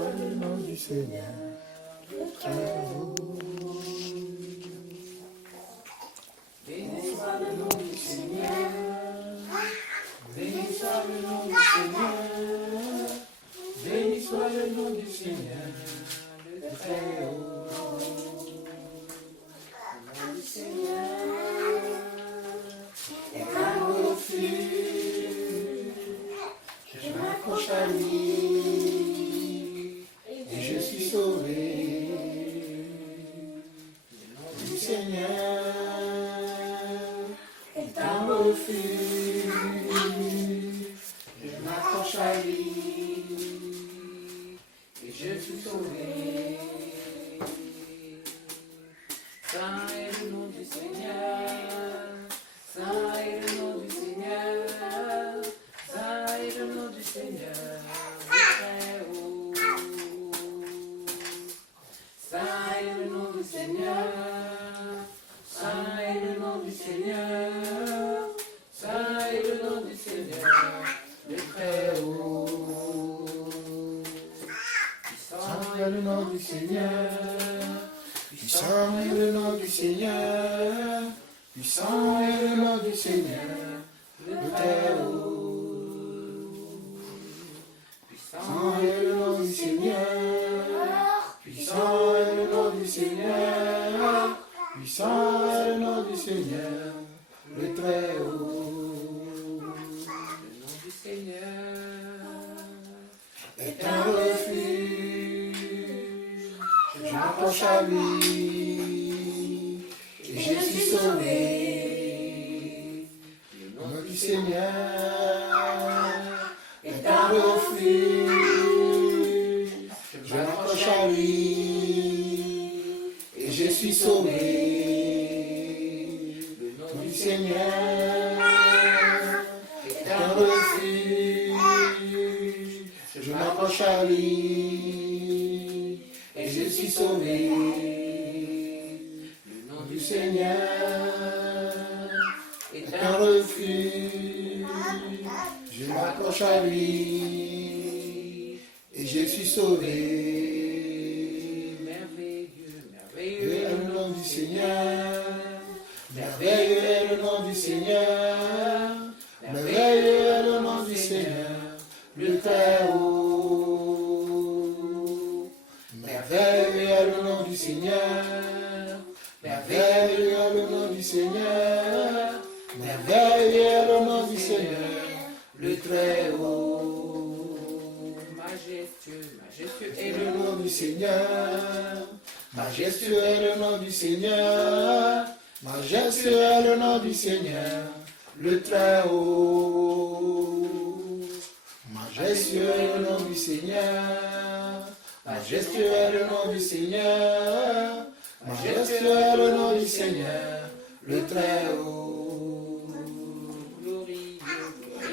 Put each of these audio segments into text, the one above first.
soit le nom du Seigneur, le très haut. Béni soit le nom du Seigneur, béni soit le nom du Seigneur, béni soit le nom du Seigneur, le très haut. Le nom du Seigneur est un refuge, je m'accroche à lui et je suis sauvé. Le nom du Seigneur est un refuge, je m'accroche à lui et je suis sauvé. Saint est le nom du Seigneur, saint est le nom du Seigneur, saint est le nom du Seigneur, le très haut. Saint est le nom du Seigneur, saint est le nom du Seigneur, saint est le nom du Seigneur, le très haut. Puissant est le nom du Seigneur, puissant est le nom du Seigneur, puissant est le nom du Seigneur, le très haut. Puissant est le nom du Seigneur, puissant est le nom du Seigneur, puissant est le nom du Seigneur, le très haut. Le nom du Seigneur est un refuge, je m'accroche à lui et je suis sauvé. Le nom du Seigneur est un refuge, je m'accroche à lui et je suis sauvé. Le nom du Seigneur est un refuge, je m'accroche à lui et je suis sauvé. Le nom du Seigneur est un refuge, je m'accroche à lui et je suis sauvé. Merveilleux, merveilleux est le nom du Seigneur, merveilleux est le nom du Seigneur, merveilleux est le nom du Seigneur, le très haut. Merveilleux est le nom du Seigneur, merveilleux est le nom du Seigneur, merveilleux est le nom du Seigneur, le très haut. Majestueux, majestueux est le nom du Seigneur, majestueux est le nom du Seigneur, majestueux est le nom du Seigneur, le très haut. Majestueux est le nom du Seigneur, majestueux est le nom du Seigneur, majestueux est le nom du Seigneur, le très haut.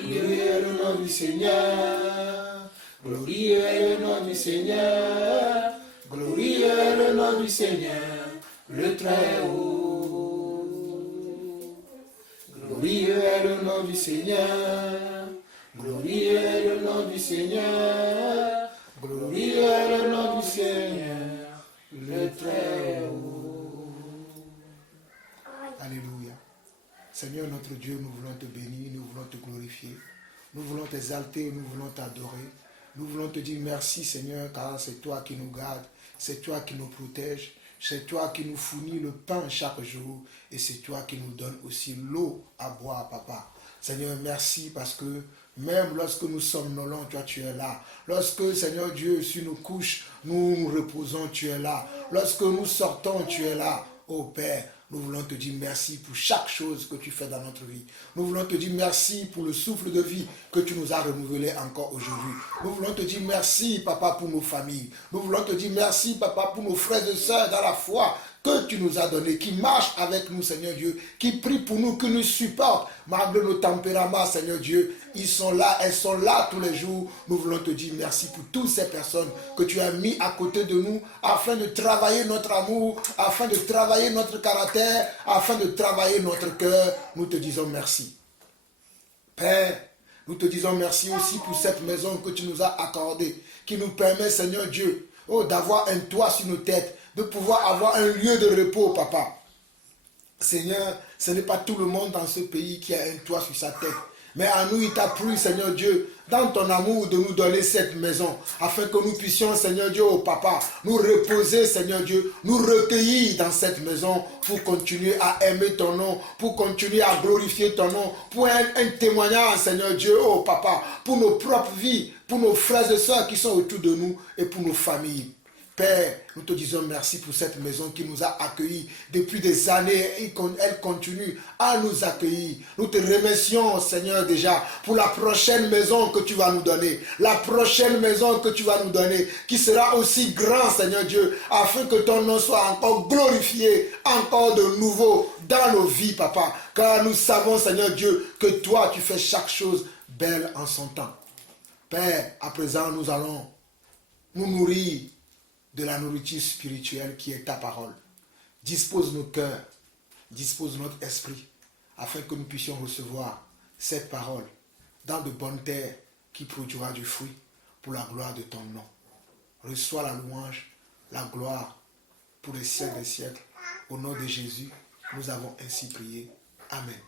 Glorieux est le nom du Seigneur, glorieux est le nom du Seigneur, glorieux est le nom du Seigneur, le très haut. Glorieux est le nom du Seigneur, glorieux est le nom du Seigneur, glorieux est le nom du Seigneur, le très haut. Alléluia. Seigneur notre Dieu, nous voulons te bénir, nous voulons te glorifier, nous voulons t'exalter, nous voulons t'adorer. Nous voulons te dire merci Seigneur, car c'est toi qui nous gardes, c'est toi qui nous protège, c'est toi qui nous fournit le pain chaque jour et c'est toi qui nous donne aussi l'eau à boire, Papa. Seigneur, merci parce que même lorsque nous somnolons, toi tu es là. Lorsque, Seigneur Dieu, sur nos couches, nous reposons, tu es là. Lorsque nous sortons, tu es là. Ô Père, nous voulons te dire merci pour chaque chose que tu fais dans notre vie. Nous voulons te dire merci pour le souffle de vie que tu nous as renouvelé encore aujourd'hui. Nous voulons te dire merci, Papa, pour nos familles. Nous voulons te dire merci, Papa, pour nos frères et sœurs dans la foi que tu nous as donné, qui marchent avec nous, Seigneur Dieu, qui prient pour nous, qui nous supportent, malgré nos tempéraments, Seigneur Dieu. Ils sont là, elles sont là tous les jours. Nous voulons te dire merci pour toutes ces personnes que tu as mis à côté de nous, afin de travailler notre amour, afin de travailler notre caractère, afin de travailler notre cœur. Nous te disons merci. Père, Nous te disons merci aussi pour cette maison que tu nous as accordée, qui nous permet, Seigneur Dieu, d'avoir un toit sur nos têtes, de pouvoir avoir un lieu de repos, Papa. Seigneur, ce n'est pas tout le monde dans ce pays qui a un toit sur sa tête. Mais à nous, il t'a plu, Seigneur Dieu, dans ton amour, de nous donner cette maison, afin que nous puissions, Seigneur Dieu, Papa, nous reposer, Seigneur Dieu, nous recueillir dans cette maison pour continuer à aimer ton nom, pour continuer à glorifier ton nom, pour un témoignage, Seigneur Dieu, Papa, pour nos propres vies, pour nos frères et sœurs qui sont autour de nous et pour nos familles. Père, nous te disons merci pour cette maison qui nous a accueillis depuis des années et elle continue à nous accueillir. Nous te remercions, Seigneur, déjà pour la prochaine maison que tu vas nous donner. La prochaine maison que tu vas nous donner qui sera aussi grand, Seigneur Dieu, afin que ton nom soit encore glorifié, encore de nouveau dans nos vies, Papa. Car nous savons, Seigneur Dieu, que toi, tu fais chaque chose belle en son temps. Père, à présent, nous allons nous nourrir de la nourriture spirituelle qui est ta parole. Dispose nos cœurs, dispose notre esprit, afin que nous puissions recevoir cette parole dans de bonnes terres qui produira du fruit pour la gloire de ton nom. Reçois la louange, la gloire pour les siècles des siècles. Au nom de Jésus, nous avons ainsi prié. Amen.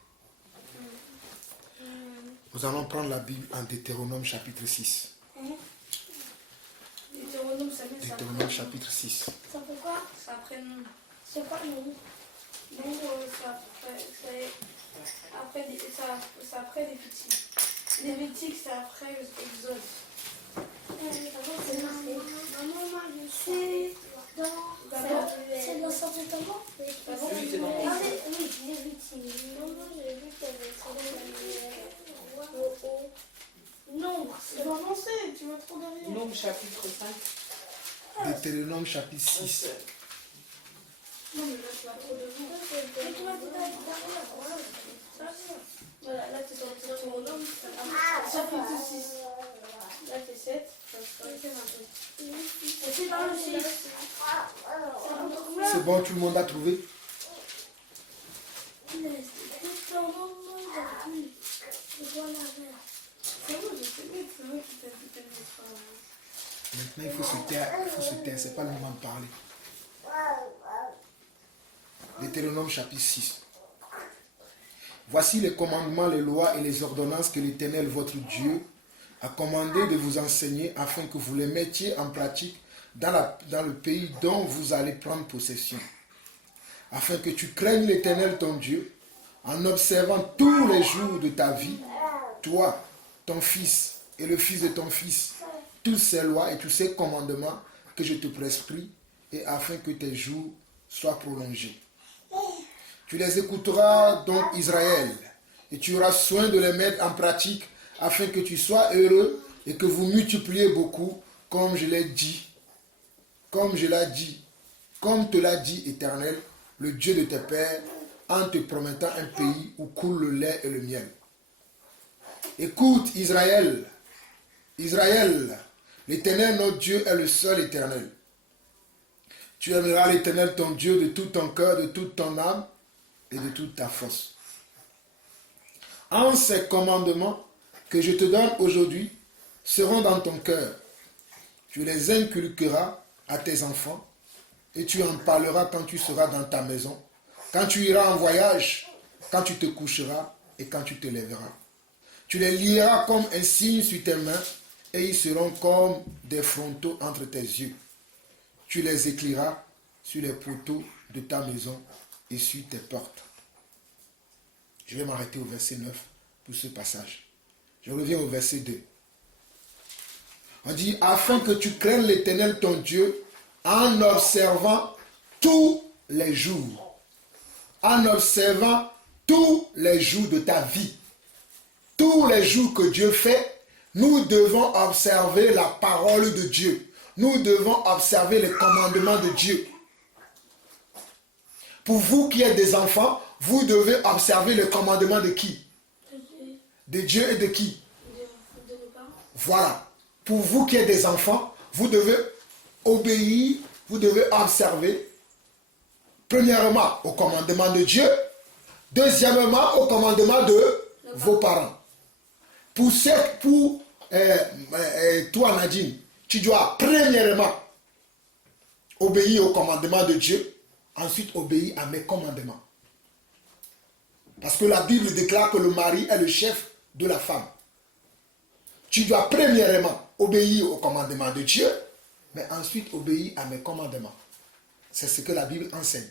Nous allons prendre la Bible en Deutéronome chapitre 6. Deutéronome chapitre 6. Ça fait quoi? C'est après non. C'est quoi non? Non, c'est après Lévitique. Lévitique, c'est après Exode. C'est dans son testament? Oui, c'est dans Ah oui, Lévitique. Non, j'ai vu qu'il y avait non, Tu vas avancer, tu vas trop derrière. Non, chapitre 5. Deutéronome chapitre 6. Non, mais là, tu vas trop devant. Voilà, là, tu es dans le Deutéronome. Chapitre 6. Là, tu es 7. C'est dans le 6. C'est bon, tout le monde a trouvé? Maintenant, il faut se taire, c'est pas le moment de parler. Deutéronome chapitre 6. Voici les commandements, les lois et les ordonnances que l'Éternel, votre Dieu, a commandé de vous enseigner afin que vous les mettiez en pratique dans le pays dont vous allez prendre possession. Afin que tu craignes l'Éternel, ton Dieu, en observant tous les jours de ta vie, toi, ton fils et le fils de ton fils, toutes ces lois et tous ces commandements que je te prescris, et afin que tes jours soient prolongés. Tu les écouteras donc, Israël, et tu auras soin de les mettre en pratique, afin que tu sois heureux et que vous multipliez beaucoup, comme je l'ai dit, comme te l'a dit, Éternel, le Dieu de tes pères, en te promettant un pays où coule le lait et le miel. Écoute, Israël, l'Éternel notre Dieu est le seul Éternel. Tu aimeras l'Éternel ton Dieu de tout ton cœur, de toute ton âme et de toute ta force. En ces commandements que je te donne aujourd'hui seront dans ton cœur. Tu les inculqueras à tes enfants et tu en parleras quand tu seras dans ta maison, quand tu iras en voyage, quand tu te coucheras et quand tu te lèveras. Tu les lieras comme un signe sur tes mains et ils seront comme des frontaux entre tes yeux. Tu les écriras sur les poteaux de ta maison et sur tes portes. Je vais m'arrêter au verset 9 pour ce passage. Je reviens au verset 2. On dit, afin que tu craignes l'Éternel ton Dieu en observant tous les jours. En observant tous les jours de ta vie. Tous les jours que Dieu fait, nous devons observer la parole de Dieu. Nous devons observer les commandements de Dieu. Pour vous qui êtes des enfants, vous devez observer le commandement de qui? De Dieu et de qui? De nos parents. Voilà. Pour vous qui êtes des enfants, vous devez obéir, vous devez observer, premièrement, au commandement de Dieu, deuxièmement, au commandement de vos parents. toi, Nadine, tu dois premièrement obéir au commandement de Dieu, ensuite obéir à mes commandements. Parce que la Bible déclare que le mari est le chef de la femme. Tu dois premièrement obéir au commandement de Dieu, mais ensuite obéir à mes commandements. C'est ce que la Bible enseigne.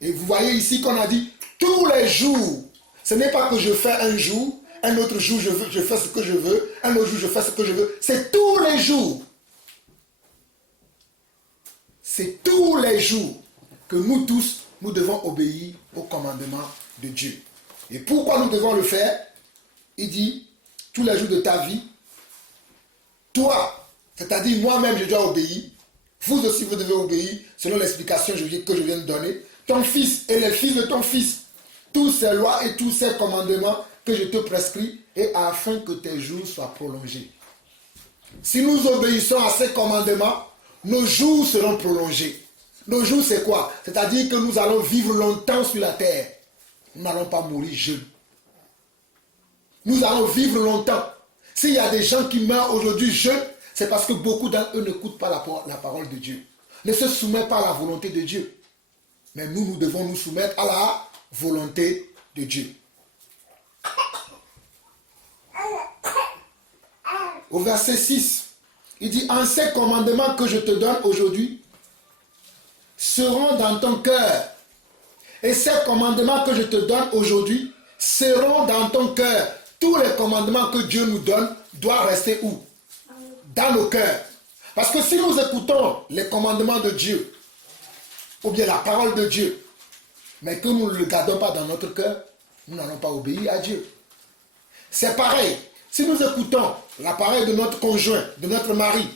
Et vous voyez ici qu'on a dit tous les jours. Ce n'est pas que je fais un jour, un autre jour je fais ce que je veux, un autre jour je fais ce que je veux. C'est tous les jours. C'est tous les jours que nous tous, nous devons obéir au commandement de Dieu. Et pourquoi nous devons le faire? Il dit, tous les jours de ta vie, toi, c'est-à-dire moi-même, je dois obéir. Vous aussi, vous devez obéir selon l'explication que je viens de donner. Ton fils et les fils de ton fils. Tous ces lois et tous ces commandements que je te prescris, et afin que tes jours soient prolongés. Si nous obéissons à ces commandements, nos jours seront prolongés. Nos jours, c'est quoi? C'est-à-dire que nous allons vivre longtemps sur la terre. Nous n'allons pas mourir jeunes. Nous allons vivre longtemps. S'il y a des gens qui meurent aujourd'hui jeunes, c'est parce que beaucoup d'entre eux n'écoutent pas la parole de Dieu. Ne se soumettent pas à la volonté de Dieu. Mais nous devons nous soumettre à la volonté de Dieu. Au verset 6, il dit, en ces commandements que je te donne aujourd'hui seront dans ton cœur. Et ces commandements que je te donne aujourd'hui seront dans ton cœur. Tous les commandements que Dieu nous donne doivent rester où? Dans nos cœurs. Parce que si nous écoutons les commandements de Dieu, ou bien la parole de Dieu, mais que nous ne le gardons pas dans notre cœur, nous n'allons pas obéir à Dieu. C'est pareil. Si nous écoutons la parole de notre conjoint, de notre mari,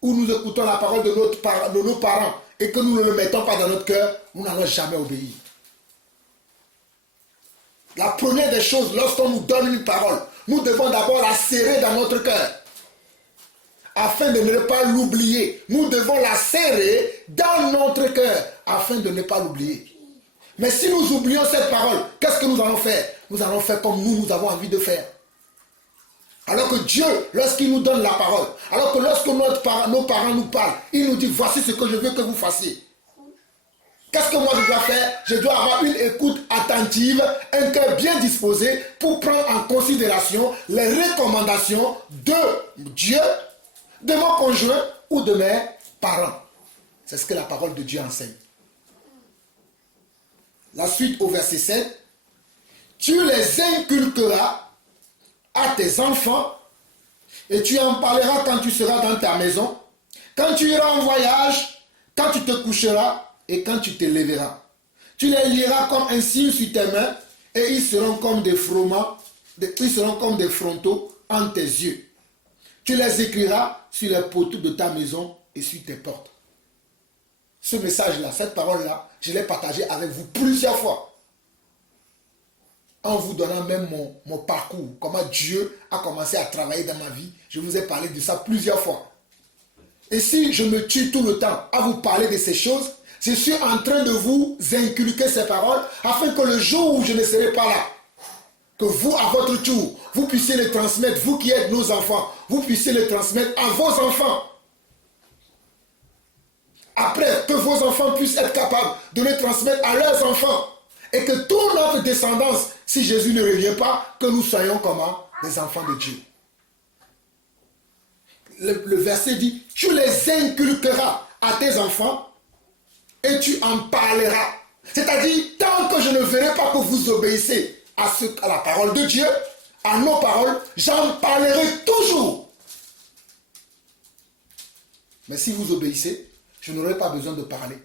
ou nous écoutons la parole de nos parents, et que nous ne le mettons pas dans notre cœur, nous n'allons jamais obéir. La première des choses, lorsqu'on nous donne une parole, nous devons d'abord la serrer dans notre cœur. Afin de ne pas l'oublier. Nous devons la serrer dans notre cœur, afin de ne pas l'oublier. Mais si nous oublions cette parole, qu'est-ce que nous allons faire? Nous allons faire comme nous avons envie de faire. Alors que Dieu, lorsqu'il nous donne la parole, alors que lorsque nos parents nous parlent, il nous dit, voici ce que je veux que vous fassiez. Qu'est-ce que moi je dois faire? Je dois avoir une écoute attentive, un cœur bien disposé pour prendre en considération les recommandations de Dieu, de mon conjoint ou de mes parents. C'est ce que la parole de Dieu enseigne. La suite au verset 7. Tu les inculqueras à tes enfants et tu en parleras quand tu seras dans ta maison, quand tu iras en voyage, quand tu te coucheras et quand tu te lèveras. Tu les liras comme un signe sur tes mains et ils seront comme des frontaux entre tes yeux. Tu les écriras sur les poteaux de ta maison et sur tes portes. Ce message-là, cette parole-là, je l'ai partagé avec vous plusieurs fois. En vous donnant même mon parcours, comment Dieu a commencé à travailler dans ma vie. Je vous ai parlé de ça plusieurs fois. Et si je me tue tout le temps à vous parler de ces choses, je suis en train de vous inculquer ces paroles afin que le jour où je ne serai pas là, que vous, à votre tour, vous puissiez les transmettre, vous qui êtes nos enfants, vous puissiez les transmettre à vos enfants. Après, que vos enfants puissent être capables de les transmettre à leurs enfants. Et que toute notre descendance, si Jésus ne revient pas, que nous soyons comment? Des enfants de Dieu. Le verset dit, tu les inculqueras à tes enfants et tu en parleras. C'est-à-dire, tant que je ne verrai pas que vous obéissez à la parole de Dieu, à nos paroles, j'en parlerai toujours. Mais si vous obéissez, je n'aurai pas besoin de parler.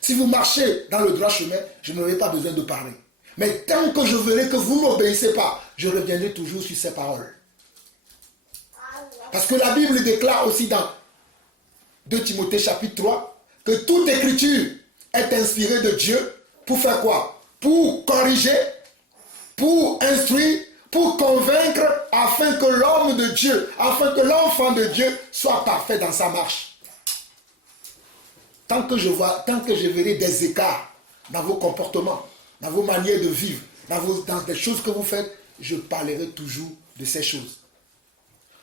Si vous marchez dans le droit chemin, je n'aurai pas besoin de parler. Mais tant que je verrai que vous n'obéissez pas, je reviendrai toujours sur ces paroles. Parce que la Bible déclare aussi dans 2 Timothée chapitre 3 que toute écriture est inspirée de Dieu pour faire quoi? Pour corriger, pour instruire, pour convaincre, afin que l'homme de Dieu, afin que l'enfant de Dieu soit parfait dans sa marche. Tant que je verrai des écarts dans vos comportements, dans vos manières de vivre, dans des choses que vous faites, je parlerai toujours de ces choses.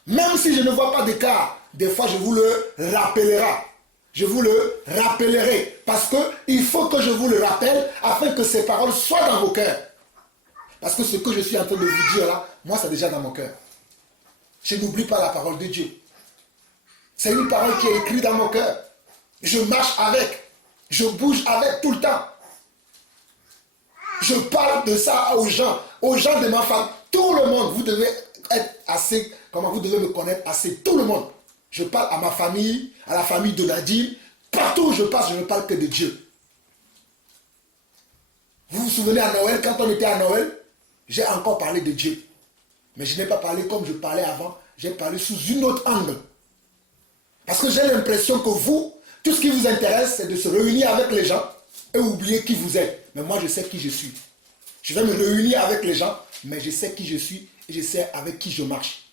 Même si je ne vois pas d'écart, des fois je vous le rappellerai. Je vous le rappellerai. Parce qu'il faut que je vous le rappelle afin que ces paroles soient dans vos cœurs. Parce que ce que je suis en train de vous dire là, moi c'est déjà dans mon cœur. Je n'oublie pas la parole de Dieu. C'est une parole qui est écrite dans mon cœur. Je marche avec. Je bouge avec tout le temps. Je parle de ça aux gens de ma femme. Tout le monde, vous devez être assez, vous devez me connaître assez, tout le monde. Je parle à ma famille, à la famille de Nadine. Partout où je passe, je ne parle que de Dieu. Vous vous souvenez à Noël, quand on était à Noël, j'ai encore parlé de Dieu. Mais je n'ai pas parlé comme je parlais avant, j'ai parlé sous une autre angle. Parce que j'ai l'impression que vous, tout ce qui vous intéresse, c'est de se réunir avec les gens et oublier qui vous êtes. Mais moi, je sais qui je suis. Je vais me réunir avec les gens, mais je sais qui je suis et je sais avec qui je marche.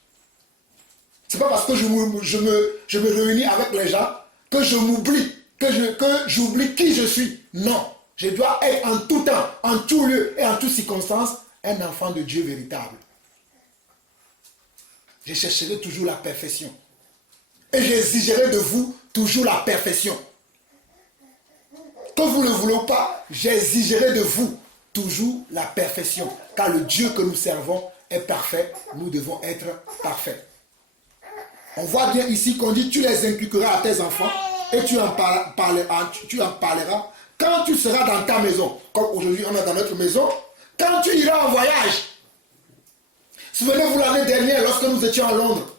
C'est pas parce que je me réunis avec les gens que je m'oublie, que j'oublie qui je suis. Non, je dois être en tout temps, en tout lieu et en toutes circonstances un enfant de Dieu véritable. Je chercherai toujours la perfection. Et j'exigerai de vous toujours la perfection. Que vous ne le voulez pas, j'exigerai de vous toujours la perfection. Car le Dieu que nous servons est parfait, nous devons être parfaits. On voit bien ici qu'on dit tu les inculqueras à tes enfants et tu en parleras quand tu seras dans ta maison. Comme aujourd'hui on est dans notre maison, quand tu iras en voyage. Souvenez-vous l'année dernière lorsque nous étions à Londres.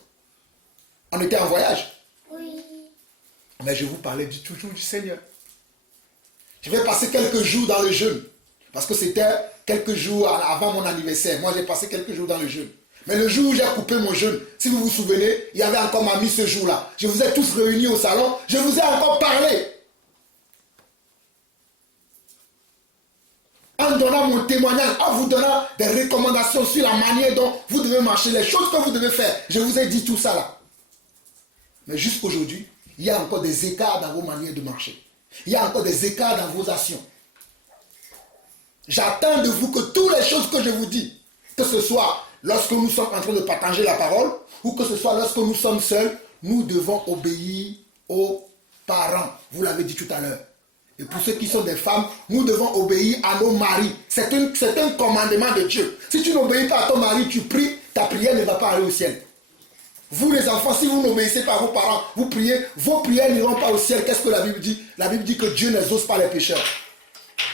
On était en voyage. Oui. Mais je vous parlais toujours du Seigneur. Je vais passer quelques jours dans le jeûne. Parce que c'était quelques jours avant mon anniversaire. Moi, j'ai passé quelques jours dans le jeûne. Mais le jour où j'ai coupé mon jeûne, si vous vous souvenez, il y avait encore mamie ce jour-là. Je vous ai tous réunis au salon. Je vous ai encore parlé. En donnant mon témoignage, en vous donnant des recommandations sur la manière dont vous devez marcher, les choses que vous devez faire. Je vous ai dit tout ça là. Mais jusqu'aujourd'hui, il y a encore des écarts dans vos manières de marcher. Il y a encore des écarts dans vos actions. J'attends de vous que toutes les choses que je vous dis, que ce soit lorsque nous sommes en train de partager la parole, ou que ce soit lorsque nous sommes seuls, nous devons obéir aux parents. Vous l'avez dit tout à l'heure. Et pour ceux qui sont des femmes, nous devons obéir à nos maris. C'est un commandement de Dieu. Si tu n'obéis pas à ton mari, tu pries, ta prière ne va pas aller au ciel. Vous les enfants, si vous n'obéissez pas à vos parents, vous priez, vos prières n'iront pas au ciel. Qu'est-ce que la Bible dit? La Bible dit que Dieu n'exauce pas les pécheurs.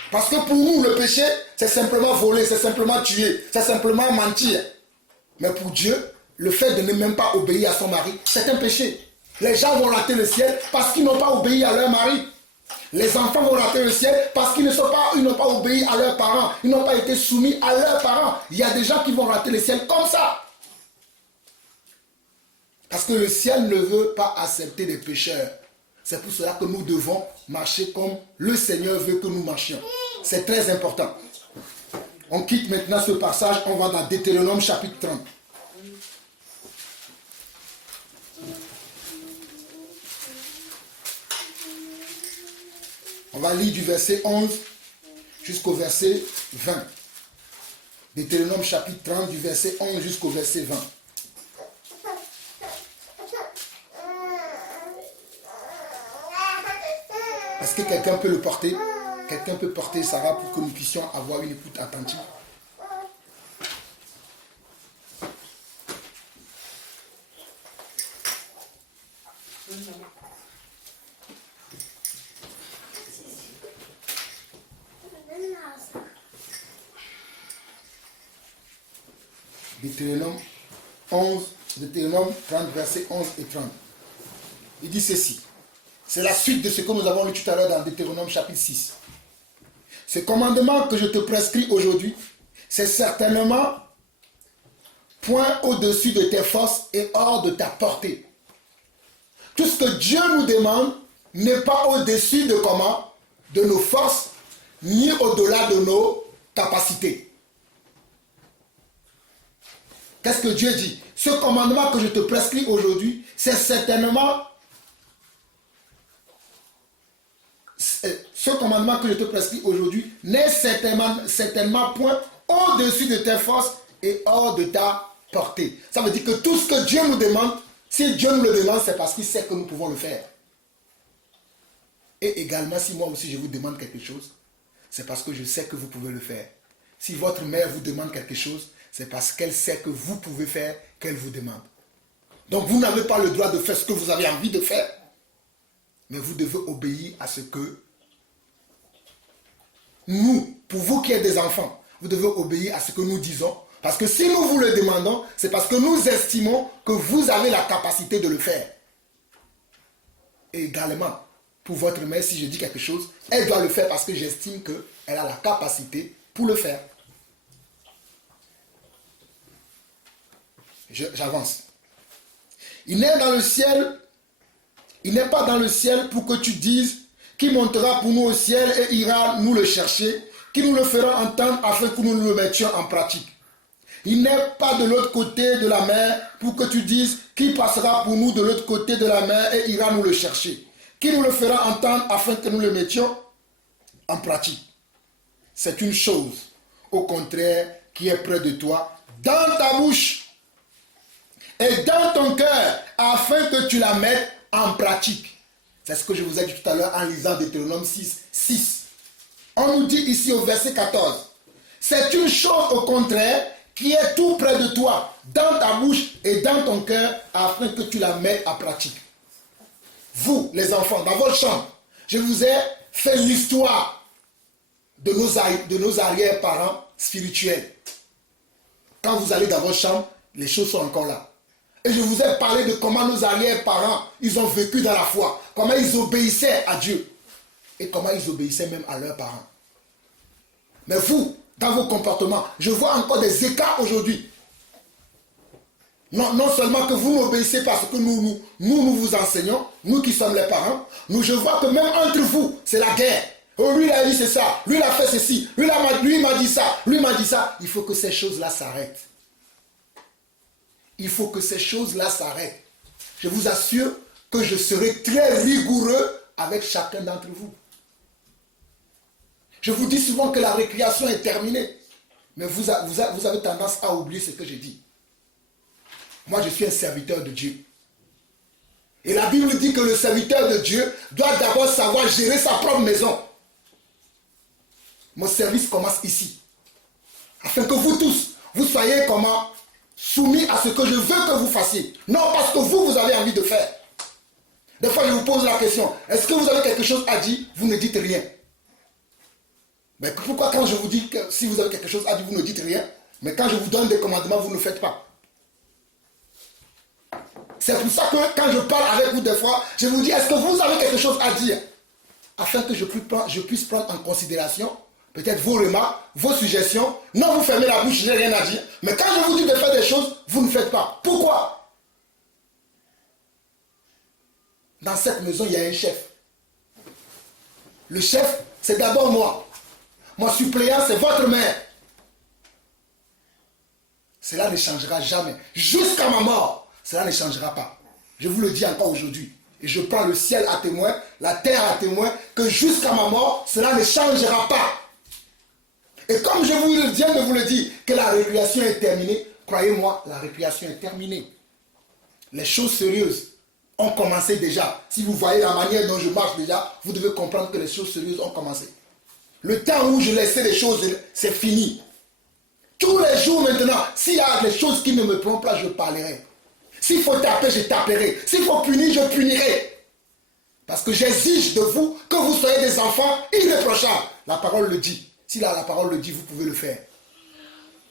Parce que pour nous, le péché, c'est simplement voler, c'est simplement tuer, c'est simplement mentir. Mais pour Dieu, le fait de ne même pas obéir à son mari, c'est un péché. Les gens vont rater le ciel parce qu'ils n'ont pas obéi à leur mari. Les enfants vont rater le ciel parce qu'ils n'ont pas obéi à leurs parents. Ils n'ont pas été soumis à leurs parents. Il y a des gens qui vont rater le ciel comme ça. Parce que le ciel ne veut pas accepter des pécheurs. C'est pour cela que nous devons marcher comme le Seigneur veut que nous marchions. C'est très important. On quitte maintenant ce passage, on va dans Deutéronome chapitre 30. On va lire du verset 11 jusqu'au verset 20. Deutéronome chapitre 30 du verset 11 jusqu'au verset 20. Est-ce que quelqu'un peut le porter? Quelqu'un peut porter Sarah pour que nous puissions avoir une écoute attentive? Deutéronome 30, versets 11 et 30. Il dit ceci. C'est la suite de ce que nous avons lu tout à l'heure dans Deutéronome chapitre 6. Ce commandement que je te prescris aujourd'hui, c'est certainement point au-dessus de tes forces et hors de ta portée. Tout ce que Dieu nous demande n'est pas au-dessus de comment? De nos forces, ni au-delà de nos capacités. Qu'est-ce que Dieu dit? Ce commandement que je te prescris aujourd'hui, c'est certainement... Ce commandement que je te prescris aujourd'hui n'est certainement point au-dessus de tes forces est hors de ta portée. Ça veut dire que tout ce que Dieu nous demande, si Dieu nous le demande, c'est parce qu'il sait que nous pouvons le faire. Et également, si moi aussi je vous demande quelque chose, c'est parce que je sais que vous pouvez le faire. Si votre mère vous demande quelque chose, c'est parce qu'elle sait que vous pouvez faire qu'elle vous demande. Donc vous n'avez pas le droit de faire ce que vous avez envie de faire. Mais vous devez obéir à ce que nous, pour vous qui êtes des enfants, vous devez obéir à ce que nous disons. Parce que si nous vous le demandons, c'est parce que nous estimons que vous avez la capacité de le faire. Et également, pour votre mère, si je dis quelque chose, elle doit le faire parce que j'estime qu'elle a la capacité pour le faire. J'avance. Il n'est dans le ciel, il n'est pas dans le ciel pour que tu dises qui montera pour nous au ciel et ira nous le chercher, qui nous le fera entendre afin que nous le mettions en pratique. Il n'est pas de l'autre côté de la mer pour que tu dises qui passera pour nous de l'autre côté de la mer et ira nous le chercher, qui nous le fera entendre afin que nous le mettions en pratique. C'est une chose, au contraire, qui est près de toi, dans ta bouche et dans ton cœur, afin que tu la mettes en pratique. C'est ce que je vous ai dit tout à l'heure en lisant Deutéronome 6. On nous dit ici au verset 14, c'est une chose au contraire qui est tout près de toi, dans ta bouche et dans ton cœur, afin que tu la mettes en pratique. Vous, les enfants, dans votre chambre, je vous ai fait l'histoire de nos arrière-parents spirituels. Quand vous allez dans votre chambre, les choses sont encore là. Et je vous ai parlé de comment nos arrière-parents, ils ont vécu dans la foi, comment ils obéissaient à Dieu et comment ils obéissaient même à leurs parents. Mais vous, dans vos comportements, je vois encore des écarts aujourd'hui. Non seulement que vous n'obéissez pas à ce que nous vous enseignons, nous qui sommes les parents, je vois que même entre vous, c'est la guerre. Oh, lui il a dit c'est ça, lui il a fait ceci, lui il m'a dit ça, lui il m'a dit ça. Il faut que ces choses-là s'arrêtent. Il faut que ces choses-là s'arrêtent. Je vous assure que je serai très rigoureux avec chacun d'entre vous. Je vous dis souvent que la récréation est terminée. Mais vous avez tendance à oublier ce que je dis. Moi, je suis un serviteur de Dieu. Et la Bible dit que le serviteur de Dieu doit d'abord savoir gérer sa propre maison. Mon service commence ici. Afin que vous tous, vous soyez comment soumis à ce que je veux que vous fassiez. Non parce que vous avez envie de faire. Des fois, je vous pose la question, est-ce que vous avez quelque chose à dire? Vous ne dites rien. Mais pourquoi quand je vous dis que si vous avez quelque chose à dire, vous ne dites rien? Mais quand je vous donne des commandements, vous ne le faites pas. C'est pour ça que quand je parle avec vous des fois, je vous dis, est-ce que vous avez quelque chose à dire? Afin que je puisse prendre en considération peut-être vos remarques, vos suggestions. Non, vous fermez la bouche, je n'ai rien à dire. Mais quand je vous dis de faire des choses, vous ne faites pas. Pourquoi? Dans cette maison, il y a un chef. Le chef, c'est d'abord moi. Mon suppléant, c'est votre mère. Cela ne changera jamais. Jusqu'à ma mort, cela ne changera pas. Je vous le dis encore aujourd'hui. Et je prends le ciel à témoin, la terre à témoin, que jusqu'à ma mort, cela ne changera pas. Et comme je viens de vous le dire, que la récréation est terminée, croyez-moi, la récréation est terminée. Les choses sérieuses ont commencé déjà. Si vous voyez la manière dont je marche déjà, vous devez comprendre que les choses sérieuses ont commencé. Le temps où je laissais les choses, c'est fini. Tous les jours maintenant, s'il y a des choses qui ne me plaisent pas, je parlerai. S'il faut taper, je taperai. S'il faut punir, je punirai. Parce que j'exige de vous que vous soyez des enfants irréprochables. La parole le dit. Si la parole le dit, vous pouvez le faire.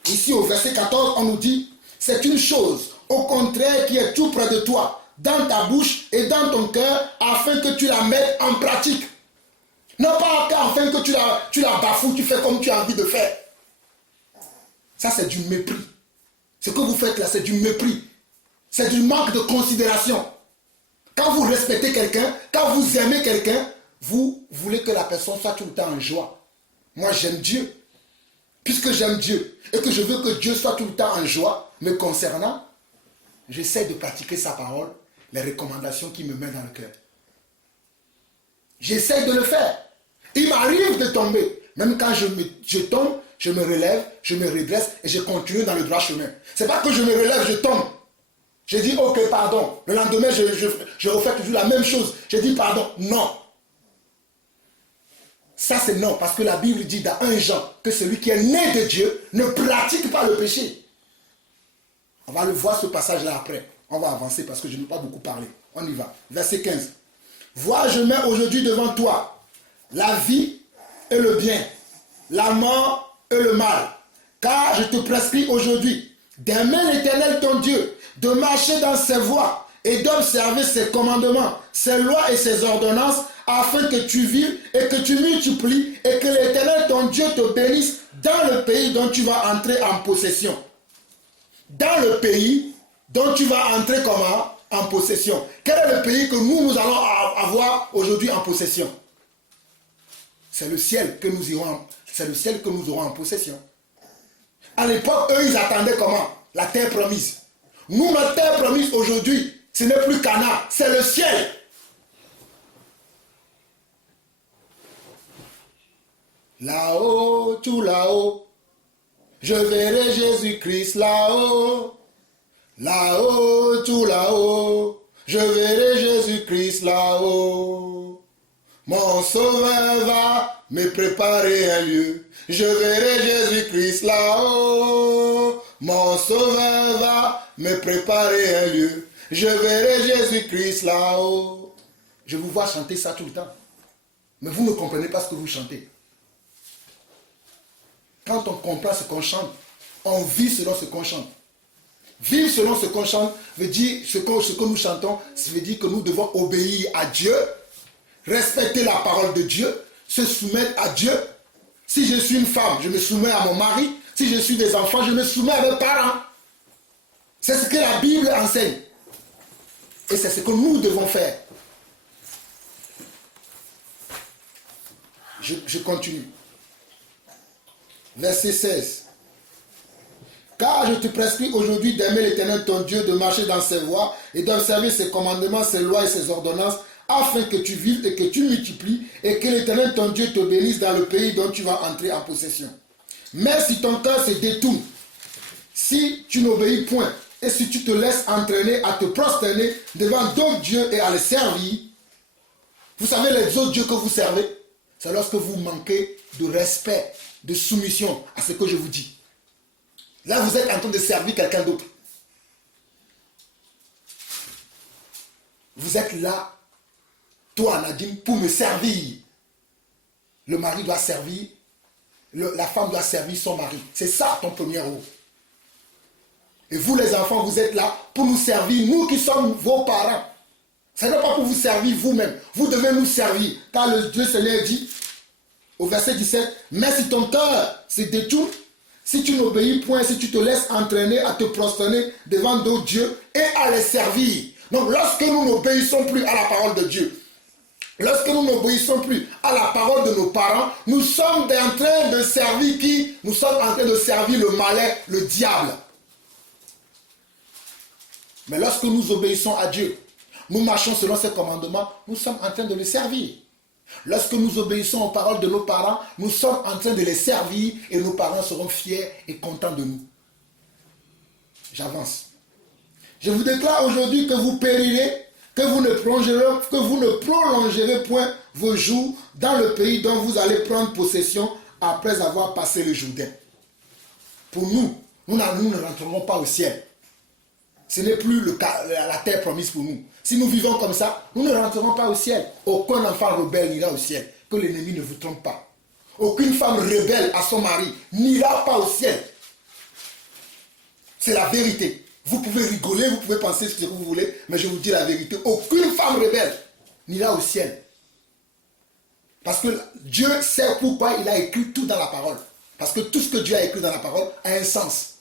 Ici au verset 14, on nous dit, c'est une chose, au contraire, qui est tout près de toi, dans ta bouche et dans ton cœur, afin que tu la mettes en pratique. Non pas afin que tu la bafoues, tu fais comme tu as envie de faire. Ça, c'est du mépris. Ce que vous faites là, c'est du mépris. C'est du manque de considération. Quand vous respectez quelqu'un, quand vous aimez quelqu'un, vous voulez que la personne soit tout le temps en joie. Moi, j'aime Dieu. Puisque j'aime Dieu et que je veux que Dieu soit tout le temps en joie me concernant, j'essaie de pratiquer sa parole, les recommandations qu'il me met dans le cœur. J'essaie de le faire. Il m'arrive de tomber. Même quand je tombe, Je me relève, je me redresse et je continue dans le droit chemin. C'est pas que je me relève, je tombe. Je dis ok, pardon. Le lendemain, je refais toujours la même chose. Je dis pardon. Non. Ça c'est non, parce que la Bible dit dans 1 Jean que celui qui est né de Dieu ne pratique pas le péché. On va le voir ce passage-là après. On va avancer parce que je ne veux pas beaucoup parler. On y va. Verset 15. Vois, je mets aujourd'hui devant toi la vie et le bien, la mort et le mal. Car je te prescris aujourd'hui d'aimer l'Éternel ton Dieu, de marcher dans ses voies et d'observer ses commandements, ses lois et ses ordonnances, afin que tu vives et que tu multiplies et que l'Éternel ton Dieu te bénisse dans le pays dont tu vas entrer en possession. Dans le pays dont tu vas entrer comment? En possession. Quel est le pays que nous allons avoir aujourd'hui en possession? C'est le ciel que nous irons, c'est le ciel que nous aurons en possession. À l'époque, eux, ils attendaient comment? La terre promise. Nous, notre terre promise aujourd'hui, ce n'est plus Canaan, c'est le ciel. Là-haut, tout là-haut, je verrai Jésus-Christ là-haut. Là-haut, tout là-haut, je verrai Jésus-Christ là-haut. Mon sauveur va me préparer un lieu. Je verrai Jésus-Christ là-haut. Mon sauveur va me préparer un lieu. Je verrai Jésus-Christ là-haut. Je vous vois chanter ça tout le temps. Mais vous ne comprenez pas ce que vous chantez. Quand on comprend ce qu'on chante, on vit selon ce qu'on chante. Vivre selon ce qu'on chante veut dire, ce que nous chantons, ça veut dire que nous devons obéir à Dieu, respecter la parole de Dieu, se soumettre à Dieu. Si je suis une femme, je me soumets à mon mari. Si je suis des enfants, je me soumets à mes parents. C'est ce que la Bible enseigne. Et c'est ce que nous devons faire. Je continue. Verset 16. Car je te prescris aujourd'hui d'aimer l'Éternel ton Dieu, de marcher dans ses voies et d'observer ses commandements, ses lois et ses ordonnances, afin que tu vives et que tu multiplies et que l'Éternel ton Dieu te bénisse dans le pays dont tu vas entrer en possession. Mais si ton cœur se détourne, si tu n'obéis point et si tu te laisses entraîner à te prosterner devant d'autres dieux et à les servir, vous savez les autres dieux que vous servez, c'est lorsque vous manquez de respect, de soumission à ce que je vous dis. Là, vous êtes en train de servir quelqu'un d'autre. Vous êtes là, toi, Nadine, pour me servir. Le mari doit servir, la femme doit servir son mari. C'est ça ton premier rôle. Et vous, les enfants, vous êtes là pour nous servir, nous qui sommes vos parents. Ce n'est pas pour vous servir vous-même. Vous devez nous servir. Car le Dieu Seigneur dit, au verset 17, mais si ton cœur se détourne, si tu n'obéis point, si tu te laisses entraîner à te prosterner devant d'autres dieux et à les servir. Donc lorsque nous n'obéissons plus à la parole de Dieu, lorsque nous n'obéissons plus à la parole de nos parents, nous sommes en train de servir qui? Nous sommes en train de servir le malin, le diable. Mais lorsque nous obéissons à Dieu, nous marchons selon ses commandements, nous sommes en train de le servir. Lorsque nous obéissons aux paroles de nos parents, nous sommes en train de les servir et nos parents seront fiers et contents de nous. J'avance. Je vous déclare aujourd'hui que vous périrez, que vous ne prolongerez point vos jours dans le pays dont vous allez prendre possession après avoir passé le Jourdain. Pour nous, nous ne rentrerons pas au ciel. Ce n'est plus la terre promise pour nous. Si nous vivons comme ça, nous ne rentrerons pas au ciel. Aucun enfant rebelle n'ira au ciel. Que l'ennemi ne vous trompe pas. Aucune femme rebelle à son mari n'ira pas au ciel. C'est la vérité. Vous pouvez rigoler, vous pouvez penser ce que vous voulez, mais je vous dis la vérité. Aucune femme rebelle n'ira au ciel. Parce que Dieu sait pourquoi il a écrit tout dans la parole. Parce que tout ce que Dieu a écrit dans la parole a un sens.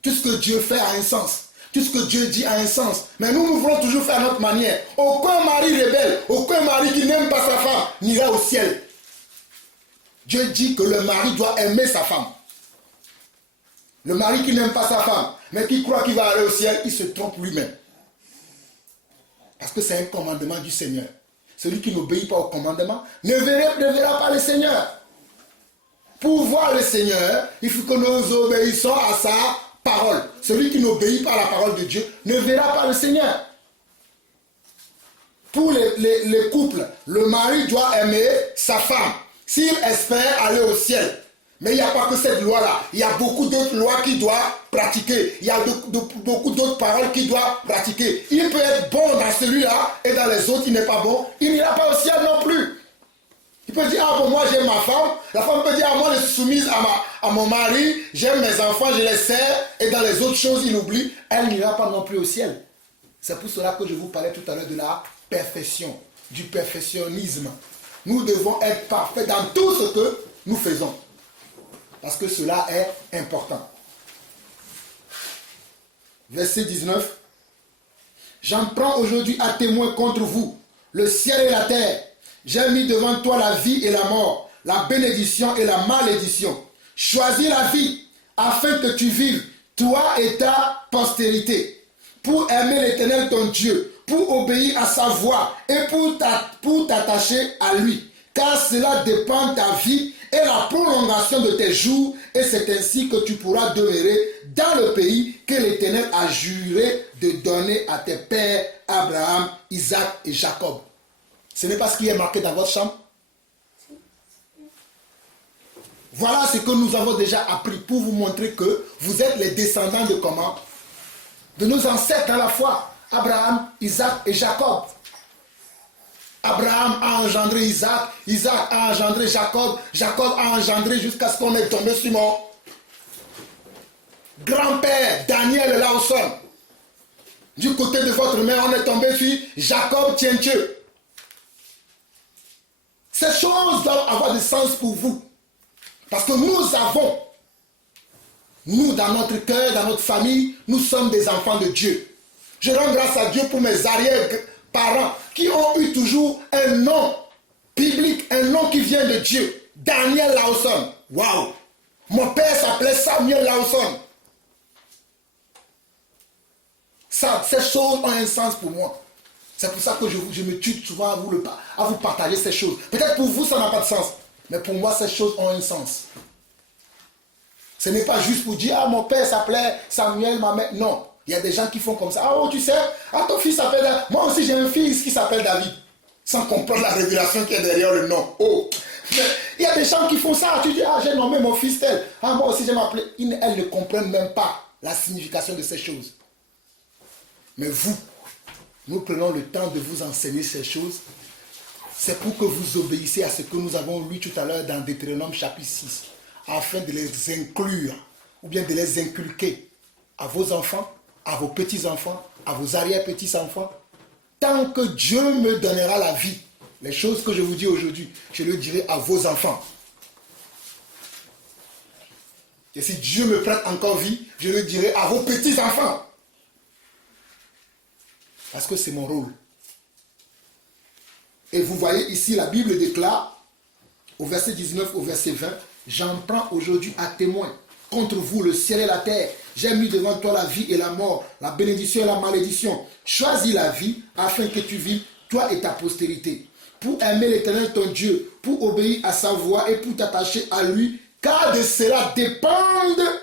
Tout ce que Dieu fait a un sens. Tout ce que Dieu dit a un sens. Mais nous voulons toujours faire notre manière. Aucun mari rebelle, aucun mari qui n'aime pas sa femme n'ira au ciel. Dieu dit que le mari doit aimer sa femme. Le mari qui n'aime pas sa femme, mais qui croit qu'il va aller au ciel, il se trompe lui-même. Parce que c'est un commandement du Seigneur. Celui qui n'obéit pas au commandement ne verra pas le Seigneur. Pour voir le Seigneur, il faut que nous obéissons à sa parole. Celui qui n'obéit pas à la parole de Dieu ne verra pas le Seigneur. Pour les couples, le mari doit aimer sa femme s'il espère aller au ciel. Mais il n'y a pas que cette loi-là. Il y a beaucoup d'autres lois qu'il doit pratiquer. Il y a beaucoup d'autres paroles qu'il doit pratiquer. Il peut être bon dans celui-là et dans les autres, il n'est pas bon. Il n'ira pas au ciel non plus. Il peut dire, ah bon, moi j'aime ma femme. La femme peut dire, ah moi je suis soumise à mon mari, j'aime mes enfants, je les sers. Et dans les autres choses, il oublie. Elle n'ira pas non plus au ciel. C'est pour cela que je vous parlais tout à l'heure de la perfection, du perfectionnisme. Nous devons être parfaits dans tout ce que nous faisons. Parce que cela est important. Verset 19. J'en prends aujourd'hui à témoin contre vous, le ciel et la terre. J'ai mis devant toi la vie et la mort, la bénédiction et la malédiction. Choisis la vie, afin que tu vives, toi et ta postérité, pour aimer l'Éternel ton Dieu, pour obéir à sa voix et pour t'attacher à lui. Car cela dépend de ta vie et la prolongation de tes jours, et c'est ainsi que tu pourras demeurer dans le pays que l'Éternel a juré de donner à tes pères Abraham, Isaac et Jacob. Ce n'est pas ce qui est marqué dans votre chambre. Voilà ce que nous avons déjà appris pour vous montrer que vous êtes les descendants de comment? De nos ancêtres à la foi, Abraham, Isaac et Jacob. Abraham a engendré Isaac, Isaac a engendré Jacob, Jacob a engendré jusqu'à ce qu'on est tombé sur mon grand-père, Daniel Lawson. Du côté de votre mère, on est tombé sur Jacob Tienche. Ces choses doivent avoir du sens pour vous. Parce que nous dans notre cœur, dans notre famille, nous sommes des enfants de Dieu. Je rends grâce à Dieu pour mes arrière-parents qui ont eu toujours un nom biblique, un nom qui vient de Dieu. Daniel Lawson. Waouh! Mon père s'appelait Samuel Lawson. Ces choses ont un sens pour moi. C'est pour ça que je me tue souvent à vous partager ces choses. Peut-être pour vous, ça n'a pas de sens. Mais pour moi, ces choses ont un sens. Ce n'est pas juste pour dire, ah, mon père s'appelait Samuel, ma mère. Non. Il y a des gens qui font comme ça. Ah, oh, tu sais, ah, ton fils s'appelle David. Moi aussi, j'ai un fils qui s'appelle David. Sans comprendre la révélation qui est derrière le nom. Oh. Mais il y a des gens qui font ça. Tu dis, ah, j'ai nommé mon fils tel. Ah, moi aussi, j'ai m'appelé. Elles ne comprennent même pas la signification de ces choses. Mais vous, nous prenons le temps de vous enseigner ces choses. C'est pour que vous obéissiez à ce que nous avons lu tout à l'heure dans Deutéronome chapitre 6, afin de les inclure, ou bien de les inculquer à vos enfants, à vos petits-enfants, à vos arrière-petits-enfants. Tant que Dieu me donnera la vie, les choses que je vous dis aujourd'hui, je le dirai à vos enfants. Et si Dieu me prête encore vie, je le dirai à vos petits-enfants. Parce que c'est mon rôle. Et vous voyez ici, la Bible déclare, au verset 19, au verset 20, « J'en prends aujourd'hui à témoin contre vous le ciel et la terre. J'ai mis devant toi la vie et la mort, la bénédiction et la malédiction. Choisis la vie afin que tu vives, toi et ta postérité, pour aimer l'Éternel ton Dieu, pour obéir à sa voix et pour t'attacher à lui, car de cela dépendent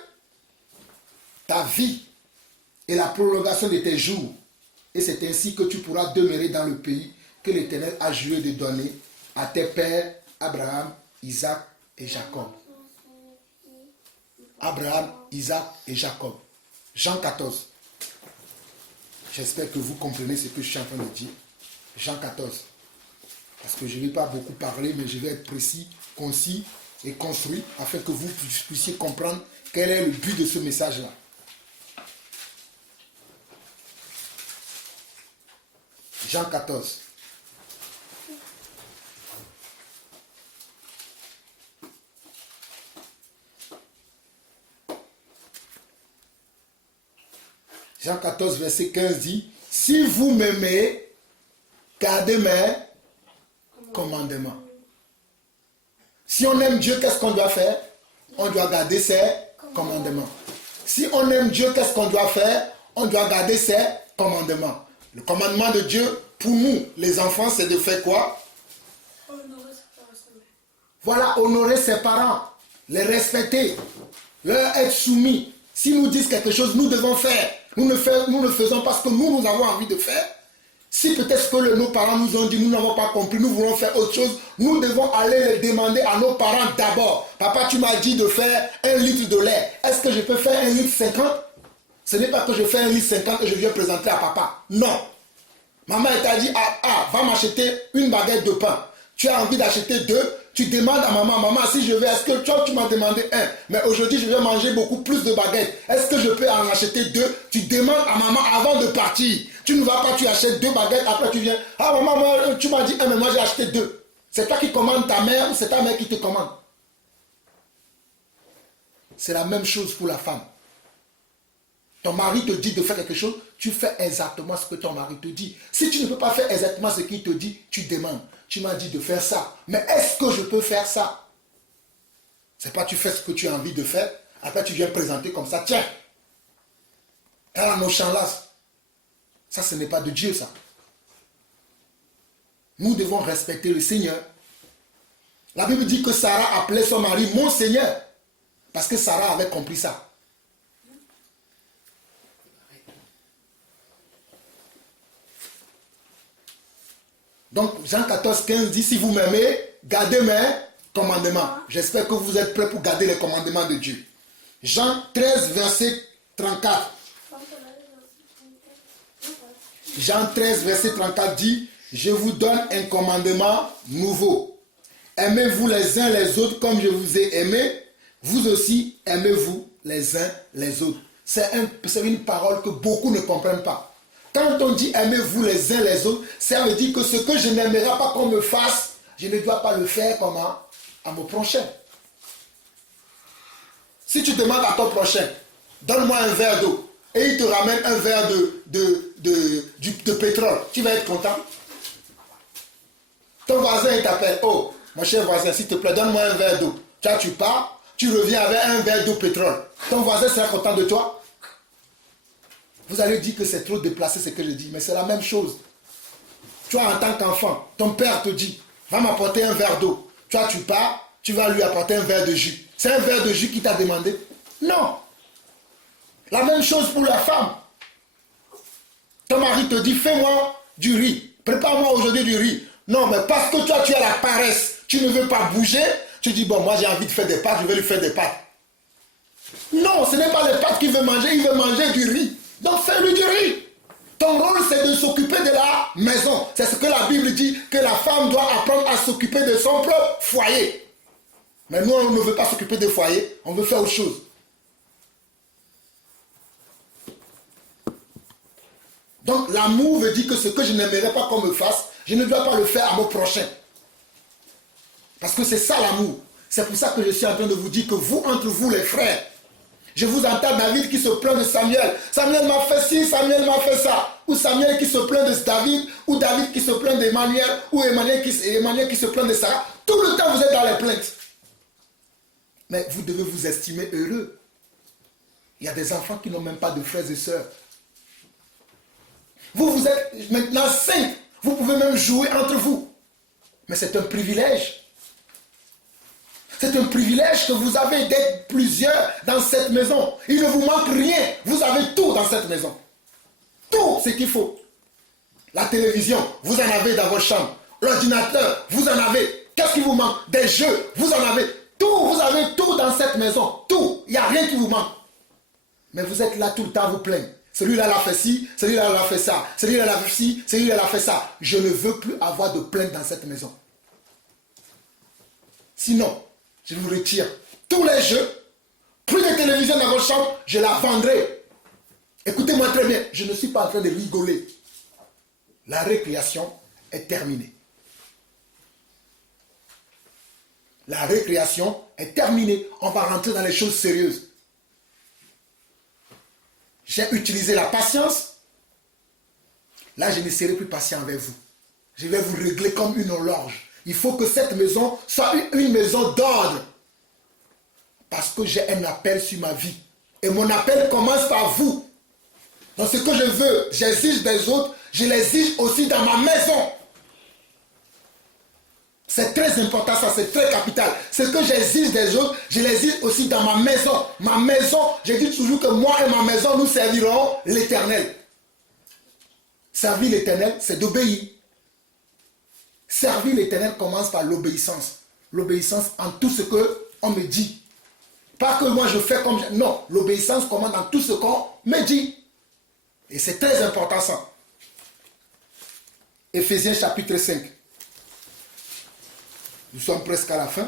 ta vie et la prolongation de tes jours. Et c'est ainsi que tu pourras demeurer dans le pays que l'Éternel a juré de donner à tes pères, Abraham, Isaac et Jacob. » Abraham, Isaac et Jacob. Jean 14. J'espère que vous comprenez ce que je suis en train de dire. Jean 14. Parce que je ne vais pas beaucoup parler, mais je vais être précis, concis et construit afin que vous puissiez comprendre quel est le but de ce message-là. Jean 14. Jean 14, verset 15 dit, « Si vous m'aimez, gardez mes commandements. » Si on aime Dieu, qu'est-ce qu'on doit faire? On doit garder ses commandements. Si on aime Dieu, qu'est-ce qu'on doit faire? On doit garder ses commandements. Le commandement de Dieu, pour nous, les enfants, c'est de faire quoi? Honorer ses parents. Voilà, honorer ses parents. les respecter, leur être soumis. S'ils nous disent quelque chose, nous devons faire. Nous ne faisons pas ce que nous avons envie de faire. Si peut-être ce que nos parents nous ont dit, nous n'avons pas compris, nous voulons faire autre chose, nous devons aller le demander à nos parents d'abord. Papa, tu m'as dit de faire 1 litre de lait. Est-ce que je peux faire 1 litre 50? Ce n'est pas que je fais 1 litre 50 et je viens présenter à papa. Non. Maman t'a dit, va m'acheter une baguette de pain. Tu as envie d'acheter 2, tu demandes à maman, si je vais, est-ce que tu m'as demandé 1, mais aujourd'hui je vais manger beaucoup plus de baguettes. Est-ce que je peux en acheter 2? Tu demandes à maman avant de partir. Tu ne vas pas, tu achètes 2 baguettes, après tu viens, maman, tu m'as dit 1, mais moi j'ai acheté 2. C'est toi qui commandes ta mère ou c'est ta mère qui te commande? C'est la même chose pour la femme. Ton mari te dit de faire quelque chose, tu fais exactement ce que ton mari te dit. Si tu ne peux pas faire exactement ce qu'il te dit, tu demandes. Tu m'as dit de faire ça, mais est-ce que je peux faire ça? C'est pas tu fais ce que tu as envie de faire, après tu viens présenter comme ça, tiens, elle a nos champs là. Ça, ce n'est pas de Dieu, ça. Nous devons respecter le Seigneur. La Bible dit que Sarah appelait son mari mon Seigneur, parce que Sarah avait compris ça. Donc, Jean 14, 15 dit, si vous m'aimez, gardez mes commandements. J'espère que vous êtes prêts pour garder les commandements de Dieu. Jean 13, verset 34. Jean 13, verset 34 dit, je vous donne un commandement nouveau. Aimez-vous les uns les autres comme je vous ai aimé. Vous aussi, aimez-vous les uns les autres. C'est une parole que beaucoup ne comprennent pas. Quand on dit aimez-vous les uns les autres, ça veut dire que ce que je n'aimerais pas qu'on me fasse, je ne dois pas le faire comment? À mon prochain. Si tu demandes à ton prochain, donne-moi un verre d'eau, et il te ramène un verre de pétrole, tu vas être content? Ton voisin il t'appelle, oh, mon cher voisin, s'il te plaît, donne-moi un verre d'eau. Tu pars, tu reviens avec un verre d'eau pétrole. Ton voisin sera content de toi? Vous allez dire que c'est trop déplacé ce que je dis, mais c'est la même chose. Tu vois, en tant qu'enfant, ton père te dit, va m'apporter un verre d'eau. Tu pars, tu vas lui apporter un verre de jus. C'est un verre de jus qui t'a demandé? Non. La même chose pour la femme. Ton mari te dit, fais-moi du riz. Prépare-moi aujourd'hui du riz. Non, mais parce que toi, tu as la paresse, tu ne veux pas bouger, tu dis, bon, moi j'ai envie de faire des pâtes, je vais lui faire des pâtes. Non, ce n'est pas les pâtes qu'il veut manger, il veut manger du riz. Donc fais-lui du riz. Ton rôle c'est de s'occuper de la maison. C'est ce que la Bible dit, que la femme doit apprendre à s'occuper de son propre foyer. Mais nous on ne veut pas s'occuper de foyer, on veut faire autre chose. Donc l'amour veut dire que ce que je n'aimerais pas qu'on me fasse, je ne dois pas le faire à mon prochain. Parce que c'est ça l'amour. C'est pour ça que je suis en train de vous dire que vous, entre vous les frères, je vous entends David qui se plaint de Samuel. Samuel m'a fait ci, Samuel m'a fait ça. Ou Samuel qui se plaint de David, ou David qui se plaint d'Emmanuel, ou Emmanuel qui se plaint de Sarah. Tout le temps vous êtes dans les plaintes. Mais vous devez vous estimer heureux. Il y a des enfants qui n'ont même pas de frères et sœurs. Vous êtes maintenant 5. Vous pouvez même jouer entre vous. Mais c'est un privilège. C'est un privilège que vous avez d'être plusieurs dans cette maison. Il ne vous manque rien. Vous avez tout dans cette maison. Tout ce qu'il faut. La télévision, vous en avez dans votre chambre. L'ordinateur, vous en avez. Qu'est-ce qui vous manque? Des jeux, vous en avez. Tout, vous avez tout dans cette maison. Tout. Il n'y a rien qui vous manque. Mais vous êtes là tout le temps à vous plaindre. Celui-là l'a fait ci, celui-là l'a fait ça. Celui-là l'a fait ci, celui-là l'a fait ça. Je ne veux plus avoir de plainte dans cette maison. Sinon, je vous retire tous les jeux, plus de télévision dans votre chambre, je la vendrai. Écoutez-moi très bien, je ne suis pas en train de rigoler. La récréation est terminée. La récréation est terminée. On va rentrer dans les choses sérieuses. J'ai utilisé la patience. Là, je ne serai plus patient avec vous. Je vais vous régler comme une horloge. Il faut que cette maison soit une maison d'ordre. Parce que j'ai un appel sur ma vie. Et mon appel commence par vous. Donc ce que je veux, j'exige des autres, je l'exige aussi dans ma maison. C'est très important, ça, c'est très capital. Ce que j'exige des autres, je l'exige aussi dans ma maison. Ma maison, je dis toujours que moi et ma maison, nous servirons l'Éternel. Servir l'Éternel, c'est d'obéir. Servir l'Éternel commence par l'obéissance. L'obéissance en tout ce qu'on me dit. Pas que moi je fais comme... Non, l'obéissance commence dans tout ce qu'on me dit. Et c'est très important ça. Éphésiens chapitre 5. Nous sommes presque à la fin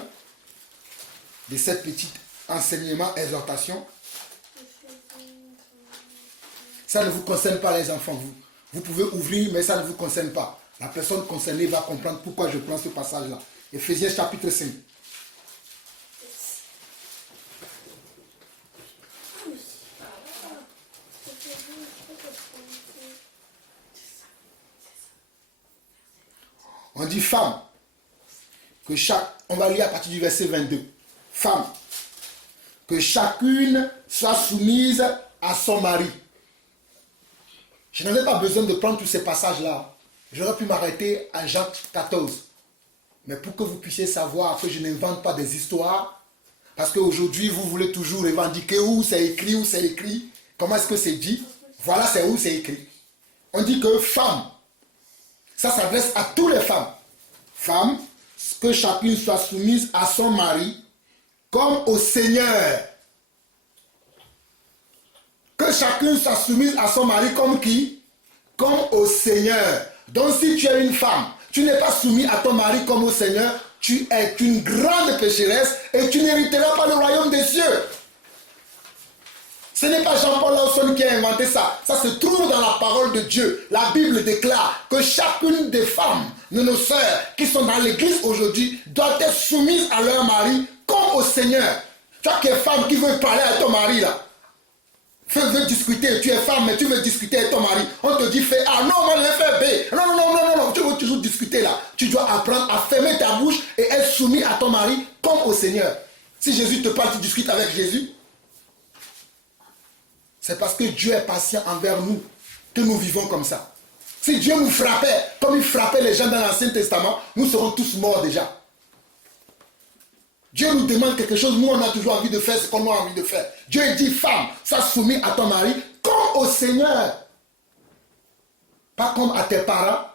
de cette petite enseignement, exhortation. Ça ne vous concerne pas les enfants, vous. Vous pouvez ouvrir, mais ça ne vous concerne pas. La personne concernée va comprendre pourquoi je prends ce passage-là. Éphésiens chapitre 5. On dit femme, que on va lire à partir du verset 22. Femme, que chacune soit soumise à son mari. Je n'avais pas besoin de prendre tous ces passages-là. J'aurais pu m'arrêter à Jacques 14. Mais pour que vous puissiez savoir que je n'invente pas des histoires, parce qu'aujourd'hui, vous voulez toujours revendiquer où c'est écrit, comment est-ce que c'est dit. Voilà, c'est où c'est écrit. On dit que femme, ça s'adresse à toutes les femmes. Femme, que chacune soit soumise à son mari, comme au Seigneur. Que chacune soit soumise à son mari comme qui? Comme au Seigneur. Donc si tu es une femme, tu n'es pas soumis à ton mari comme au Seigneur, tu es une grande pécheresse et tu n'hériteras pas le royaume des cieux. Ce n'est pas Jean-Paul Lawson qui a inventé ça. Ça se trouve dans la parole de Dieu. La Bible déclare que chacune des femmes de nos sœurs qui sont dans l'église aujourd'hui doit être soumise à leur mari comme au Seigneur. Toi qui es femme qui veut parler à ton mari là, veux discuter, tu es femme mais tu veux discuter avec ton mari, on te dit fais A, non moi je vais faire B, non, tu veux toujours discuter là. Tu dois apprendre à fermer ta bouche et être soumis à ton mari comme au Seigneur. Si Jésus te parle, tu discutes avec Jésus. C'est parce que Dieu est patient envers nous que nous vivons comme ça. Si Dieu nous frappait comme il frappait les gens dans l'Ancien Testament, nous serons tous morts déjà. Dieu nous demande quelque chose, nous on a toujours envie de faire ce qu'on a envie de faire. Dieu dit, femme, sois soumise à ton mari comme au Seigneur. Pas comme à tes parents,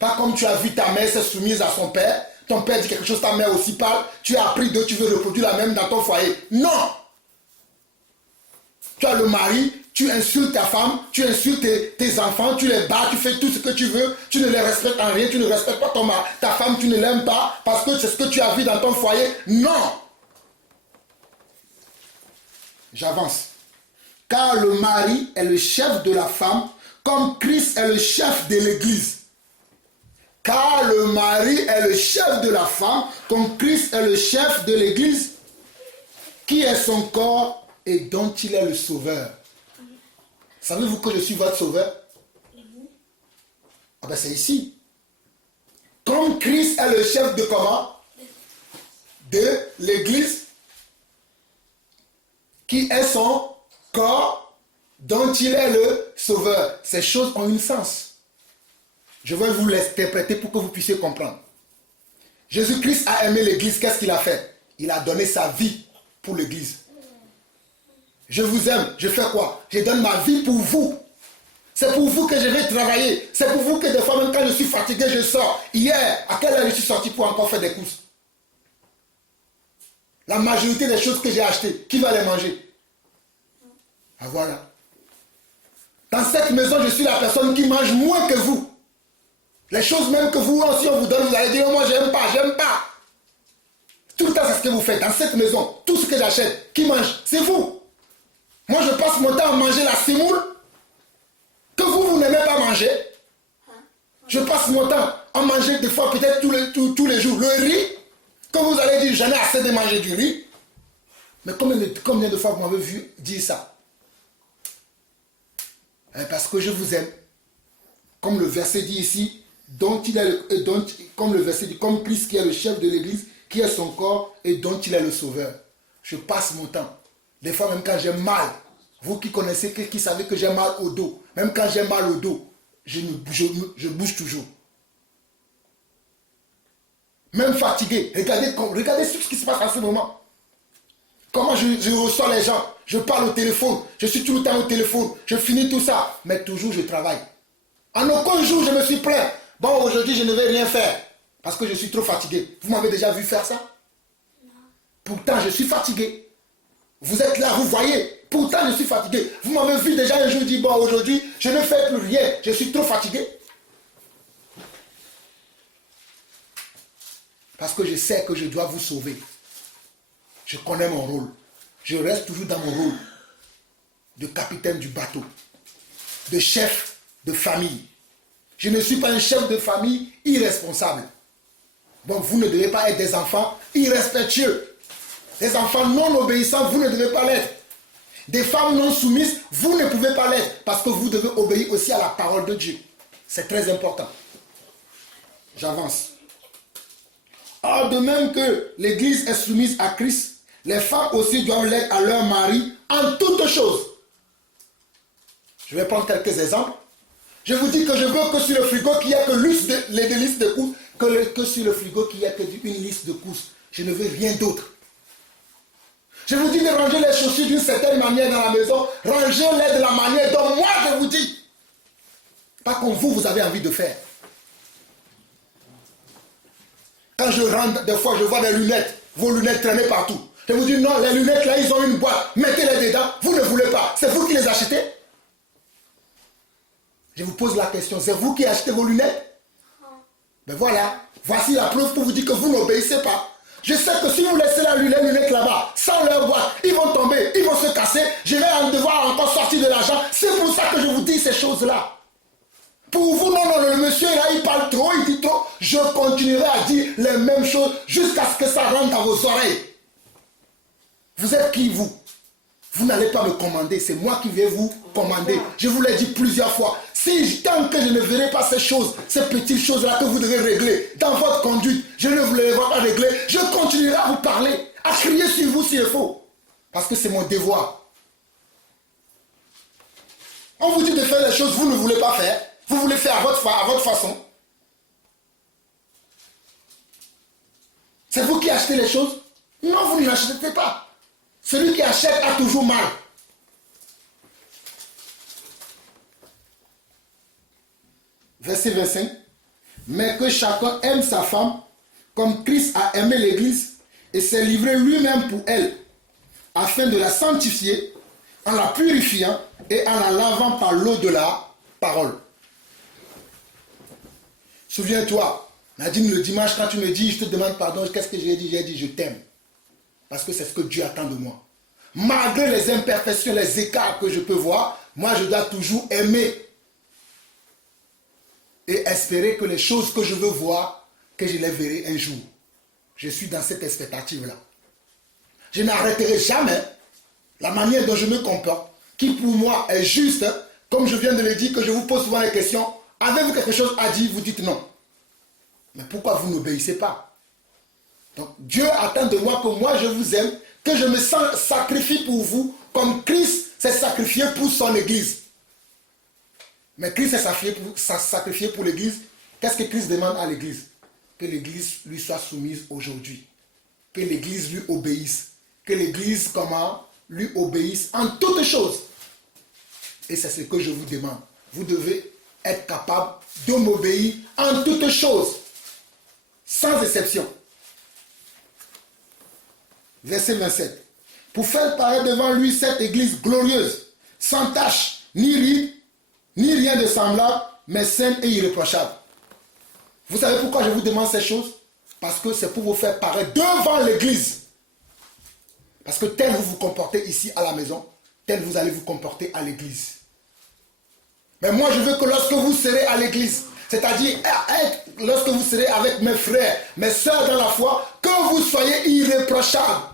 pas comme tu as vu ta mère se soumise à son père. Ton père dit quelque chose, ta mère aussi parle. Tu as appris d'eux, tu veux reproduire la même dans ton foyer. Non! Tu as le mari, tu insultes ta femme, tu insultes tes enfants, tu les bats, tu fais tout ce que tu veux, tu ne les respectes en rien, tu ne respectes pas ta femme, tu ne l'aimes pas parce que c'est ce que tu as vu dans ton foyer. Non! J'avance. Car le mari est le chef de la femme, comme Christ est le chef de l'église. Car le mari est le chef de la femme, comme Christ est le chef de l'église, qui est son corps et dont il est le sauveur. Savez-vous que je suis votre sauveur? Ah ben c'est ici. Comme Christ est le chef de comment? De l'église, qui est son corps, dont il est le sauveur. Ces choses ont un sens. Je vais vous l'interpréter pour que vous puissiez comprendre. Jésus-Christ a aimé l'église, qu'est-ce qu'il a fait? Il a donné sa vie pour l'église. Je vous aime, je fais quoi? Je donne ma vie pour vous. C'est pour vous que je vais travailler. C'est pour vous que des fois, même quand je suis fatigué, je sors. Hier, à quelle heure je suis sorti pour encore faire des courses? La majorité des choses que j'ai achetées, qui va les manger? Ah voilà. Dans cette maison, je suis la personne qui mange moins que vous. Les choses même que vous aussi on vous donne, vous allez dire, moi j'aime pas, j'aime pas. Tout le temps, c'est ce que vous faites. Dans cette maison, tout ce que j'achète, qui mange? C'est vous. Moi, je passe mon temps à manger la semoule que vous n'aimez pas manger. Je passe mon temps à manger des fois, peut-être tous les jours, le riz, que vous allez dire, j'en ai assez de manger du riz. Mais combien de fois vous m'avez vu dire ça? Parce que je vous aime. Comme le verset dit ici, comme le verset dit, comme Christ qui est le chef de l'église, qui est son corps et dont il est le sauveur. Je passe mon temps. Des fois, même quand j'ai mal, vous qui connaissez, qui savez que j'ai mal au dos, même quand j'ai mal au dos, je bouge toujours. même fatigué. Regardez ce qui se passe en ce moment. Comment je reçois les gens. Je parle au téléphone. Je suis tout le temps au téléphone. Je finis tout ça. Mais toujours je travaille. En aucun jour je me suis plaint. Bon, aujourd'hui je ne vais rien faire. Parce que je suis trop fatigué. Vous m'avez déjà vu faire ça? Non. Pourtant je suis fatigué. Vous êtes là, vous voyez. Pourtant je suis fatigué. Vous m'avez vu déjà un jour dire, bon, aujourd'hui je ne fais plus rien. Je suis trop fatigué. Parce que je sais que je dois vous sauver. Je connais mon rôle. Je reste toujours dans mon rôle de capitaine du bateau, de chef de famille. Je ne suis pas un chef de famille irresponsable. Donc vous ne devez pas être des enfants irrespectueux. Des enfants non obéissants, vous ne devez pas l'être. Des femmes non soumises, vous ne pouvez pas l'être. Parce que vous devez obéir aussi à la parole de Dieu. C'est très important. J'avance. Or, de même que l'Église est soumise à Christ, les femmes aussi doivent l'être à leur mari en toutes choses. Je vais prendre quelques exemples. Je vous dis que je veux que sur le frigo qu'il n'y ait que les listes de courses, que sur le frigo qu'il n'y ait que une liste de courses. Je ne veux rien d'autre. Je vous dis de ranger les chaussures d'une certaine manière dans la maison. Rangez-les de la manière dont moi je vous dis. Pas comme vous avez envie de faire. Quand je rentre, des fois je vois des lunettes. Vos lunettes traîner partout. Je vous dis non, les lunettes là, ils ont une boîte. Mettez-les dedans. Vous ne voulez pas. C'est vous qui les achetez? Je vous pose la question. C'est vous qui achetez vos lunettes? Ben voilà. Voici la preuve pour vous dire que vous n'obéissez pas. Je sais que si vous laissez les lunettes là-bas, sans leur boîte, ils vont tomber, ils vont se casser. Je vais devoir encore sortir de l'argent. C'est pour ça que je vous dis ces choses-là. Pour vous, non, le monsieur là, il parle trop, il dit trop. Je continuerai à dire les mêmes choses jusqu'à ce que ça rentre dans vos oreilles. Vous êtes qui, vous? Vous n'allez pas me commander, c'est moi qui vais vous commander. Je vous l'ai dit plusieurs fois. Si tant que je ne verrai pas ces choses, ces petites choses-là que vous devez régler dans votre conduite, je ne vous les vois pas régler, je continuerai à vous parler, à crier sur vous s'il faut. Parce que c'est mon devoir. On vous dit de faire les choses, vous ne voulez pas faire. Vous voulez faire à votre façon. C'est vous qui achetez les choses? Non, vous ne l'achetez pas. Celui qui achète a toujours mal. Verset 25. Mais que chacun aime sa femme comme Christ a aimé l'Église et s'est livré lui-même pour elle, afin de la sanctifier en la purifiant et en la lavant par l'eau de la parole. Souviens-toi, Nadine, le dimanche, quand tu me dis, je te demande pardon, qu'est-ce que j'ai dit? J'ai dit, je t'aime. Parce que c'est ce que Dieu attend de moi. Malgré les imperfections, les écarts que je peux voir, moi je dois toujours aimer. Et espérer que les choses que je veux voir, que je les verrai un jour. Je suis dans cette expectative-là. Je n'arrêterai jamais la manière dont je me comporte, qui pour moi est juste, comme je viens de le dire, que je vous pose souvent les questions. Avez-vous quelque chose à dire? Vous dites non. Mais pourquoi vous n'obéissez pas? Donc Dieu attend de moi que moi je vous aime, que je me sacrifie pour vous, comme Christ s'est sacrifié pour son Église. Mais Christ s'est sacrifié pour l'Église. Qu'est-ce que Christ demande à l'Église? Que l'Église lui soit soumise aujourd'hui. Que l'Église lui obéisse. Que l'Église, lui obéisse en toutes choses. Et c'est ce que je vous demande. Vous devez être capable de m'obéir en toutes choses. Sans exception. Verset 27. Pour faire paraître devant lui cette église glorieuse, sans tache, ni ride, ni rien de semblable, mais saine et irréprochable. Vous savez pourquoi je vous demande ces choses? Parce que c'est pour vous faire paraître devant l'église. Parce que tel vous vous comportez ici à la maison, tel vous allez vous comporter à l'église. Mais moi je veux que lorsque vous serez à l'église, c'est-à-dire lorsque vous serez avec mes frères, mes soeurs dans la foi, que vous soyez irréprochables.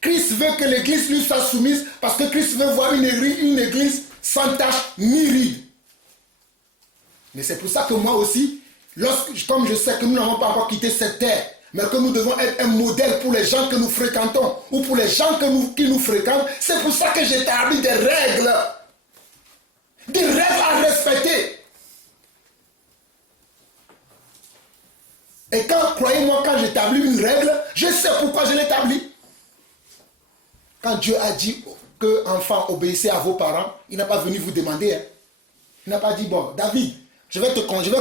Christ veut que l'église lui soit soumise parce que Christ veut voir une église sans tache ni ride. Mais c'est pour ça que moi aussi, comme je sais que nous n'avons pas encore quitté cette terre, mais que nous devons être un modèle pour les gens que nous fréquentons ou pour les gens qui nous fréquentent, c'est pour ça que j'ai établi des règles à respecter. Et quand, croyez-moi, quand j'établis une règle, je sais pourquoi je l'établis. Quand Dieu a dit que enfants obéissez à vos parents, il n'a pas venu vous demander. Hein. Il n'a pas dit, bon, David, je vais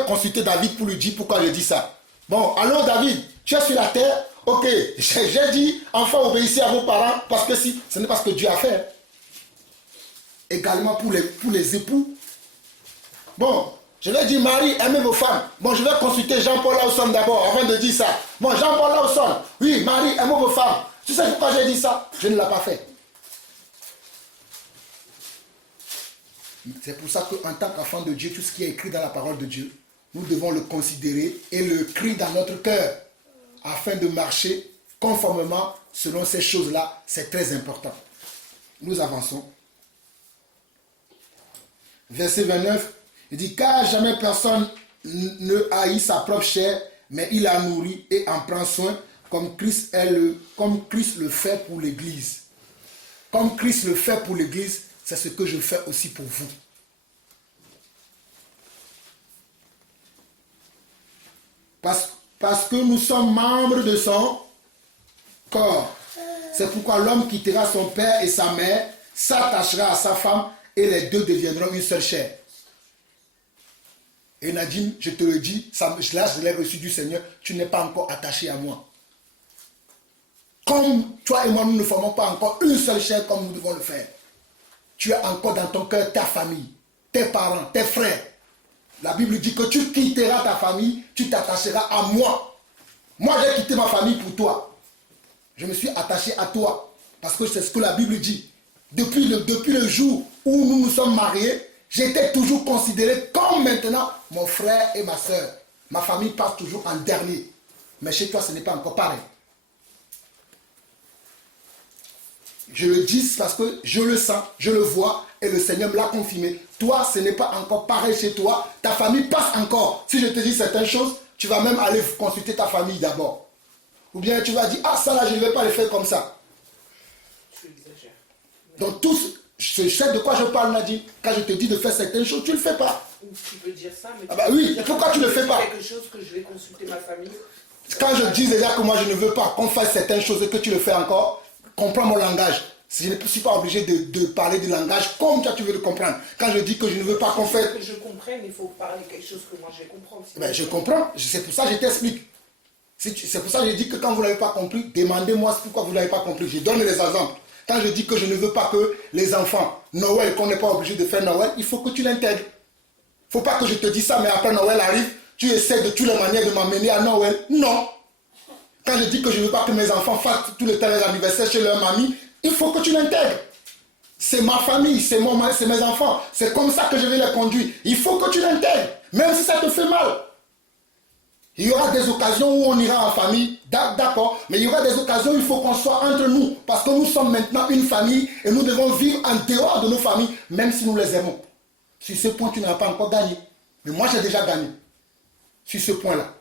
consulter David pour lui dire pourquoi je dis ça. Bon, allô David, tu es sur la terre. Ok, j'ai dit, enfants obéissez à vos parents parce que si, ce n'est pas ce que Dieu a fait. Hein. Également pour les époux. Bon, je vais dire, Marie, aimez vos femmes. Bon, je vais consulter Jean-Paul Lawson d'abord, avant de dire ça. Bon, Jean-Paul Lawson, oui, Marie, aimez vos femmes. Tu sais pourquoi j'ai dit ça? Je ne l'ai pas fait. C'est pour ça qu'en tant qu'enfant de Dieu, tout ce qui est écrit dans la parole de Dieu, nous devons le considérer et le crier dans notre cœur, afin de marcher conformément selon ces choses-là. C'est très important. Nous avançons. Verset 29, il dit, car jamais personne ne haït sa propre chair, mais il la nourrit et en prend soin, comme Christ le fait pour l'Église. Comme Christ le fait pour l'Église, c'est ce que je fais aussi pour vous. Parce que nous sommes membres de son corps. C'est pourquoi l'homme quittera son père et sa mère, s'attachera à sa femme, et les deux deviendront une seule chair. Et Nadine, je te le dis, là je l'ai reçu du Seigneur, tu n'es pas encore attaché à moi. Comme toi et moi, nous ne formons pas encore une seule chair comme nous devons le faire. Tu as encore dans ton cœur ta famille, tes parents, tes frères. La Bible dit que tu quitteras ta famille, tu t'attacheras à moi. Moi, j'ai quitté ma famille pour toi. Je me suis attaché à toi. Parce que c'est ce que la Bible dit. Depuis le jour où nous nous sommes mariés, j'étais toujours considéré comme maintenant mon frère et ma soeur. Ma famille passe toujours en dernier. Mais chez toi, ce n'est pas encore pareil. Je le dis parce que je le sens, je le vois et le Seigneur me l'a confirmé. Toi, ce n'est pas encore pareil chez toi. Ta famille passe encore. Si je te dis certaines choses, tu vas même aller consulter ta famille d'abord. Ou bien tu vas dire, ah ça là, je ne vais pas le faire comme ça. Tu exagères. Donc tous, je sais de quoi je parle, Nadine. Quand je te dis de faire certaines choses, tu ne le fais pas. Tu peux dire ça, mais ah bah oui, pourquoi tu ne le fais pas? Quelque chose que je vais consulter ma famille. Quand je dis déjà que moi je ne veux pas qu'on fasse certaines choses et que tu le fais encore, comprends mon langage. Je ne suis pas obligé de parler du langage comme toi tu veux le comprendre. Quand je dis que je ne veux pas qu'on fasse... Que je comprenne, il faut parler quelque chose que moi je comprends. Ben, je comprends, c'est pour ça que je t'explique. C'est pour ça que je dis que quand vous n'avez pas compris, demandez-moi pourquoi vous n'avez pas compris. Je donne les exemples. Quand je dis que je ne veux pas que les enfants, Noël, qu'on n'est pas obligé de faire Noël, il faut que tu l'intègres. Il ne faut pas que je te dise ça, mais après Noël arrive, tu essaies de toutes les manières de m'amener à Noël. Non. Quand je dis que je ne veux pas que mes enfants fassent tout le temps les anniversaires chez leur mamie, il faut que tu l'intègres. C'est ma famille, c'est mon mari, c'est mes enfants. C'est comme ça que je vais les conduire. Il faut que tu l'intègres, même si ça te fait mal. Il y aura des occasions où on ira en famille, d'accord, mais il y aura des occasions où il faut qu'on soit entre nous, parce que nous sommes maintenant une famille et nous devons vivre en dehors de nos familles, même si nous les aimons. Sur ce point, tu n'as pas encore gagné. Mais moi, j'ai déjà gagné. Sur ce point-là.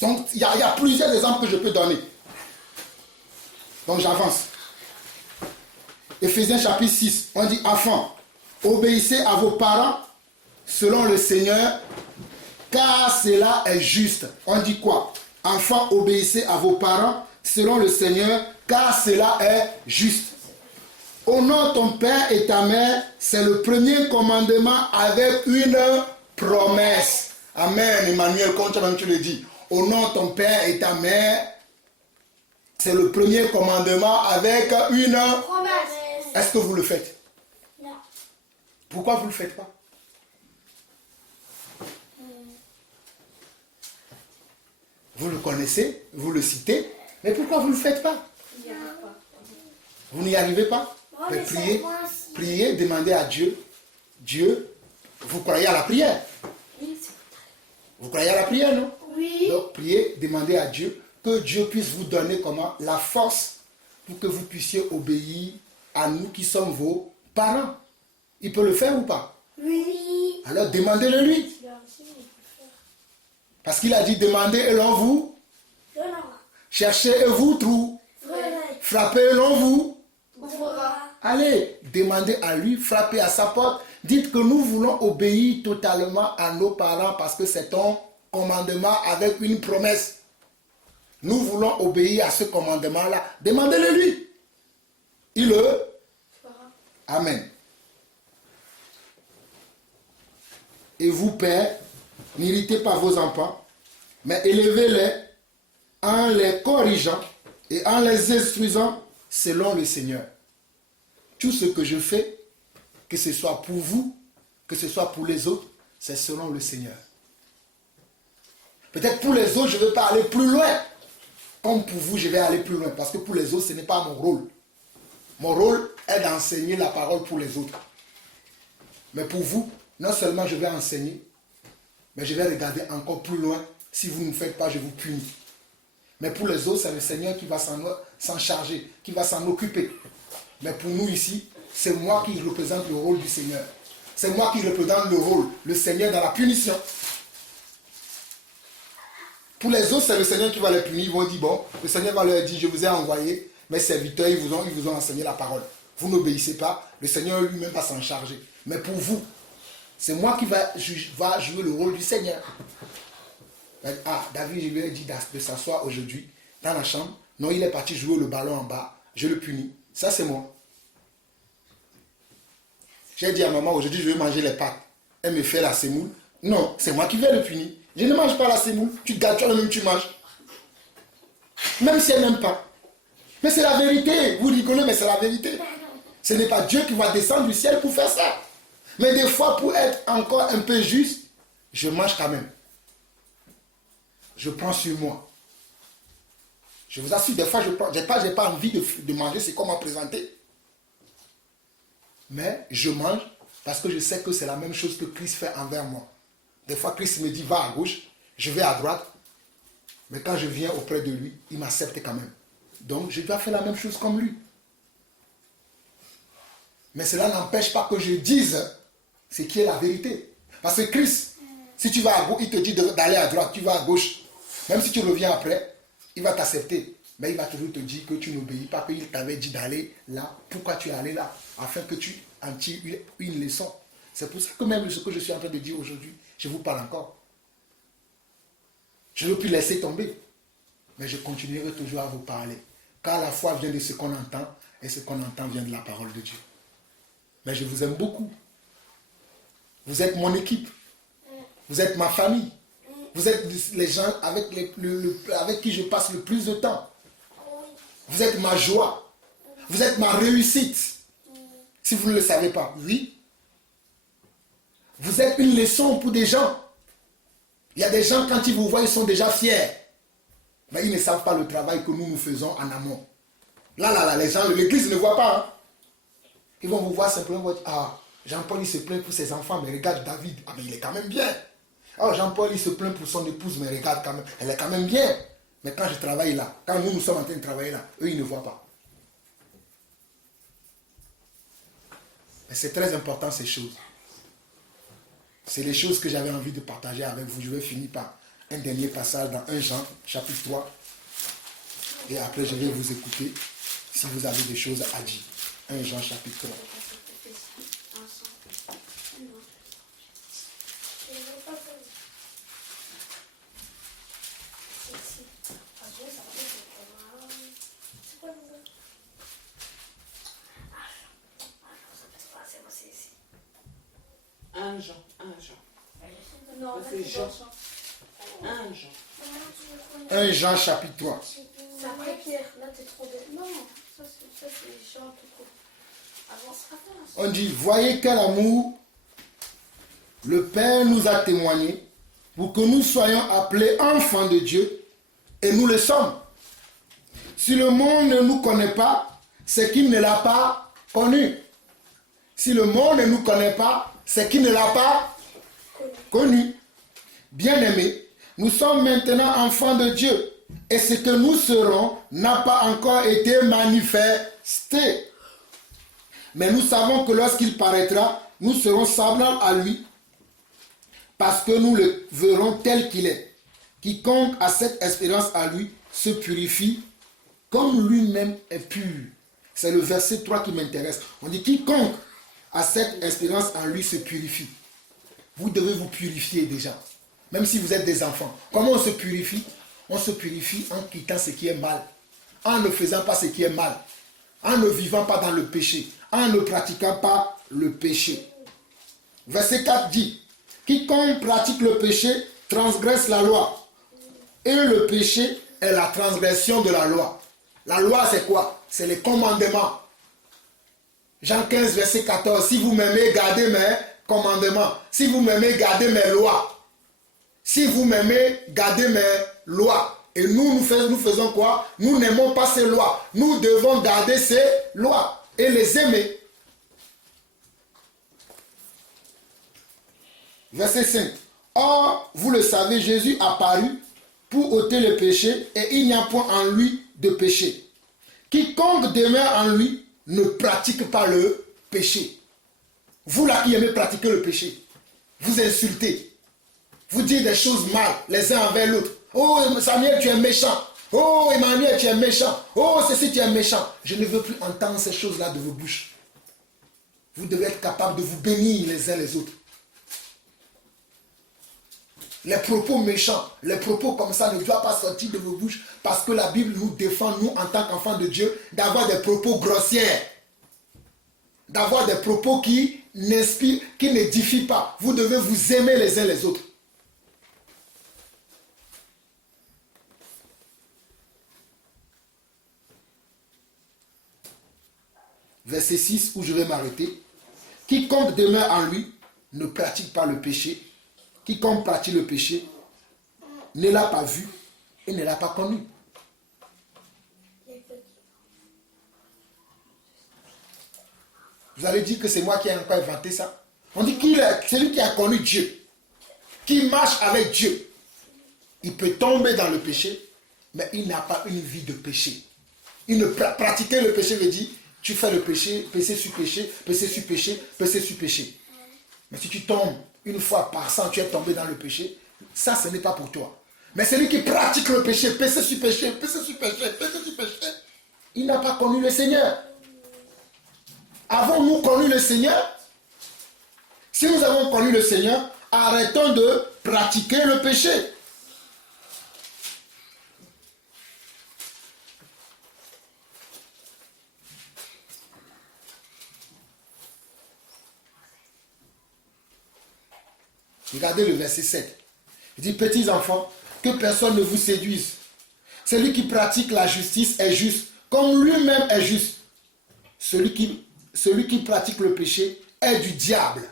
Donc, il y a plusieurs exemples que je peux donner. Donc, j'avance. Éphésiens chapitre 6, on dit, enfants, obéissez à vos parents selon le Seigneur, car cela est juste. On dit quoi? Enfants, obéissez à vos parents selon le Seigneur, car cela est juste. Honore ton père et ta mère, c'est le premier commandement avec une promesse. Amen, Emmanuel, comme tu le dis. Honore ton père et ta mère, c'est le premier commandement avec une Promesse. Est-ce que vous le faites? Non. Pourquoi vous ne le faites pas? Vous le connaissez, vous le citez, mais pourquoi vous ne le faites pas? Vous n'y arrivez pas? Oh, Mais mais priez, c'est moi aussi. priez, demandez à Dieu. Dieu, vous croyez à la prière? Oui. Vous croyez à la prière, non? Oui. Donc priez, demandez à Dieu que Dieu puisse vous donner comment? La force pour que vous puissiez obéir à nous qui sommes vos parents. Il peut le faire ou pas? Oui. Alors demandez-le lui. Parce qu'il a dit demandez et l'on vous, cherchez et vous trouverez, frappez et l'on vous. Allez, demandez à lui, frappez à sa porte. Dites que nous voulons obéir totalement à nos parents parce que c'est un commandement avec une promesse. nous voulons obéir à ce commandement-là, demandez-le lui. Il le fera. Amen. Et vous, pères, n'irritez pas vos enfants, mais élevez-les en les corrigeant et en les instruisant selon le Seigneur. Tout ce que je fais, que ce soit pour vous, que ce soit pour les autres, c'est selon le Seigneur. Peut-être pour les autres, je ne veux pas aller plus loin. Comme pour vous, je vais aller plus loin. Parce que pour les autres, ce n'est pas mon rôle. Mon rôle est d'enseigner la parole pour les autres. Mais pour vous, non seulement je vais enseigner, mais je vais regarder encore plus loin. Si vous ne faites pas, je vous punis. Mais pour les autres, c'est le Seigneur qui va s'en charger, qui va s'en occuper. Mais pour nous ici, c'est moi qui représente le rôle du Seigneur. C'est moi qui représente le rôle, le Seigneur dans la punition. Pour les autres, c'est le Seigneur qui va les punir. Ils vont dire, bon, le Seigneur va leur dire, je vous ai envoyé, mes serviteurs, ils vous ont enseigné la parole. Vous n'obéissez pas, le Seigneur lui-même va s'en charger. Mais pour vous, c'est moi qui va jouer le rôle du Seigneur. Ah, David, je lui ai dit de s'asseoir aujourd'hui dans la chambre. Non, il est parti jouer le ballon en bas. Je le punis. Ça, c'est moi. J'ai dit à maman, aujourd'hui, je vais manger les pâtes. Elle me fait la semoule. Non, c'est moi qui vais le punir. Je ne mange pas la semoule. Tu gardes toi-même, tu manges. Même si elle n'aime pas. Mais c'est la vérité. Vous rigolez, mais c'est la vérité. Ce n'est pas Dieu qui va descendre du ciel pour faire ça. Mais des fois, pour être encore un peu juste, je mange quand même. Je prends sur moi. Je vous assure, des fois, je n'ai pas envie de manger ce qu'on m'a présenté. Mais je mange parce que je sais que c'est la même chose que Christ fait envers moi. Des fois, Christ me dit, va à gauche, je vais à droite. Mais quand je viens auprès de lui, il m'accepte quand même. Donc, je dois faire la même chose comme lui. Mais cela n'empêche pas que je dise ce qui est la vérité. Parce que Christ, si tu vas à gauche, il te dit d'aller à droite, tu vas à gauche. Même si tu reviens après, il va t'accepter. Mais il va toujours te dire que tu n'obéis pas, qu'il t'avait dit d'aller là. Pourquoi tu es allé là? Afin que tu en tires une leçon. C'est pour ça que même ce que je suis en train de dire aujourd'hui, je vous parle encore. Je ne peux plus laisser tomber. Mais je continuerai toujours à vous parler. Car la foi vient de ce qu'on entend, et ce qu'on entend vient de la parole de Dieu. Mais je vous aime beaucoup. Vous êtes mon équipe. Vous êtes ma famille. Vous êtes les gens avec qui je passe le plus de temps. Vous êtes ma joie. Vous êtes ma réussite. Si vous ne le savez pas, oui. Vous êtes une leçon pour des gens. Il y a des gens, quand ils vous voient, ils sont déjà fiers. Mais ils ne savent pas le travail que nous faisons en amont. Là, les gens, l'église ne voit pas. Hein. Ils vont vous voir simplement, vous dire, ah, Jean-Paul, il se plaint pour ses enfants, mais regarde David, ah, mais il est quand même bien. Oh, Jean-Paul, il se plaint pour son épouse, mais regarde quand même, elle est quand même bien. Mais quand je travaille là, quand nous sommes en train de travailler là, eux, ils ne voient pas. Et c'est très important ces choses. C'est les choses que j'avais envie de partager avec vous. Je vais finir par un dernier passage dans 1 Jean, chapitre 3. Et après, je vais vous écouter si vous avez des choses à dire. 1 Jean, chapitre 3. Non, c'est Jean. 1 Jean, chapitre 3. C'est après Pierre. Là, t'es trop bête. Non, ça c'est Jean tout court. Avance rapide. On dit, voyez quel amour le Père nous a témoigné pour que nous soyons appelés enfants de Dieu, et nous le sommes. Si le monde ne nous connaît pas, c'est qu'il ne l'a pas connu. Si le monde ne nous connaît pas, c'est qu'il ne l'a pas connu. Bien-aimés, nous sommes maintenant enfants de Dieu, et ce que nous serons n'a pas encore été manifesté. Mais nous savons que lorsqu'il paraîtra, nous serons semblables à lui, parce que nous le verrons tel qu'il est. Quiconque a cette espérance à lui se purifie comme lui-même est pur. C'est le verset 3 qui m'intéresse. On dit quiconque a cette espérance en lui se purifie. Vous devez vous purifier déjà. Même si vous êtes des enfants. Comment on se purifie? on se purifie en quittant ce qui est mal, en ne faisant pas ce qui est mal, en ne vivant pas dans le péché, en ne pratiquant pas le péché. Verset 4 dit, quiconque pratique le péché transgresse la loi. Et le péché est la transgression de la loi. La loi, c'est quoi? C'est les commandements. Jean 15, verset 14. Si vous m'aimez, gardez mes commandements. Si vous m'aimez, gardez mes lois. Si vous m'aimez, gardez mes lois. Et nous faisons quoi? Nous n'aimons pas ces lois. Nous devons garder ces lois et les aimer. Verset 5. Or, vous le savez, Jésus apparut pour ôter le péché et il n'y a point en lui de péché. Quiconque demeure en lui ne pratique pas le péché. Vous là qui aimez pratiquer le péché, vous insultez, vous dites des choses mal les uns envers l'autre. Oh Samuel, tu es méchant. Oh Emmanuel, tu es méchant. Oh ceci, tu es méchant. Je ne veux plus entendre ces choses-là de vos bouches. Vous devez être capable de vous bénir les uns les autres. Les propos méchants, les propos comme ça ne doivent pas sortir de vos bouches parce que la Bible nous défend, nous en tant qu'enfants de Dieu, d'avoir des propos grossiers, d'avoir des propos qui n'inspirent, qui n'édifient pas. Vous devez vous aimer les uns les autres. Verset 6 où je vais m'arrêter. Quiconque demeure en lui ne pratique pas le péché. Quiconque pratique le péché ne l'a pas vu et ne l'a pas connu. Vous allez dire que c'est moi qui ai encore inventé ça. On dit qu'il est celui qui a connu Dieu, qui marche avec Dieu. Il peut tomber dans le péché, mais il n'a pas une vie de péché. Pratiquer le péché veut dire, tu fais le péché, péché sur péché, péché sur péché, péché sur péché. Mais si tu tombes une fois par 100, tu es tombé dans le péché, ça ce n'est pas pour toi. Mais celui qui pratique le péché, péché sur péché, péché sur péché, péché sur péché, il n'a pas connu le Seigneur. Avons-nous connu le Seigneur? Si nous avons connu le Seigneur, arrêtons de pratiquer le péché. Regardez le verset 7. Il dit, petits enfants, que personne ne vous séduise. Celui qui pratique la justice est juste, comme lui-même est juste. Celui qui pratique le péché est du diable,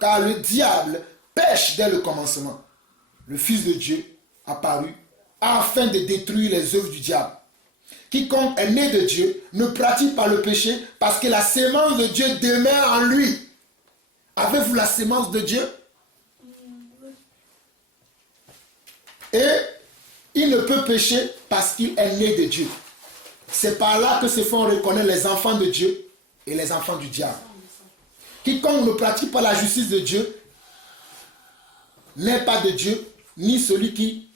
car le diable pêche dès le commencement. Le Fils de Dieu apparut afin de détruire les œuvres du diable. Quiconque est né de Dieu ne pratique pas le péché parce que la sémence de Dieu demeure en lui. Avez-vous la sémence de Dieu? Et il ne peut pécher parce qu'il est né de Dieu. C'est par là que se font reconnaître les enfants de Dieu et les enfants du diable. Quiconque ne pratique pas la justice de Dieu n'est pas de Dieu, ni celui qui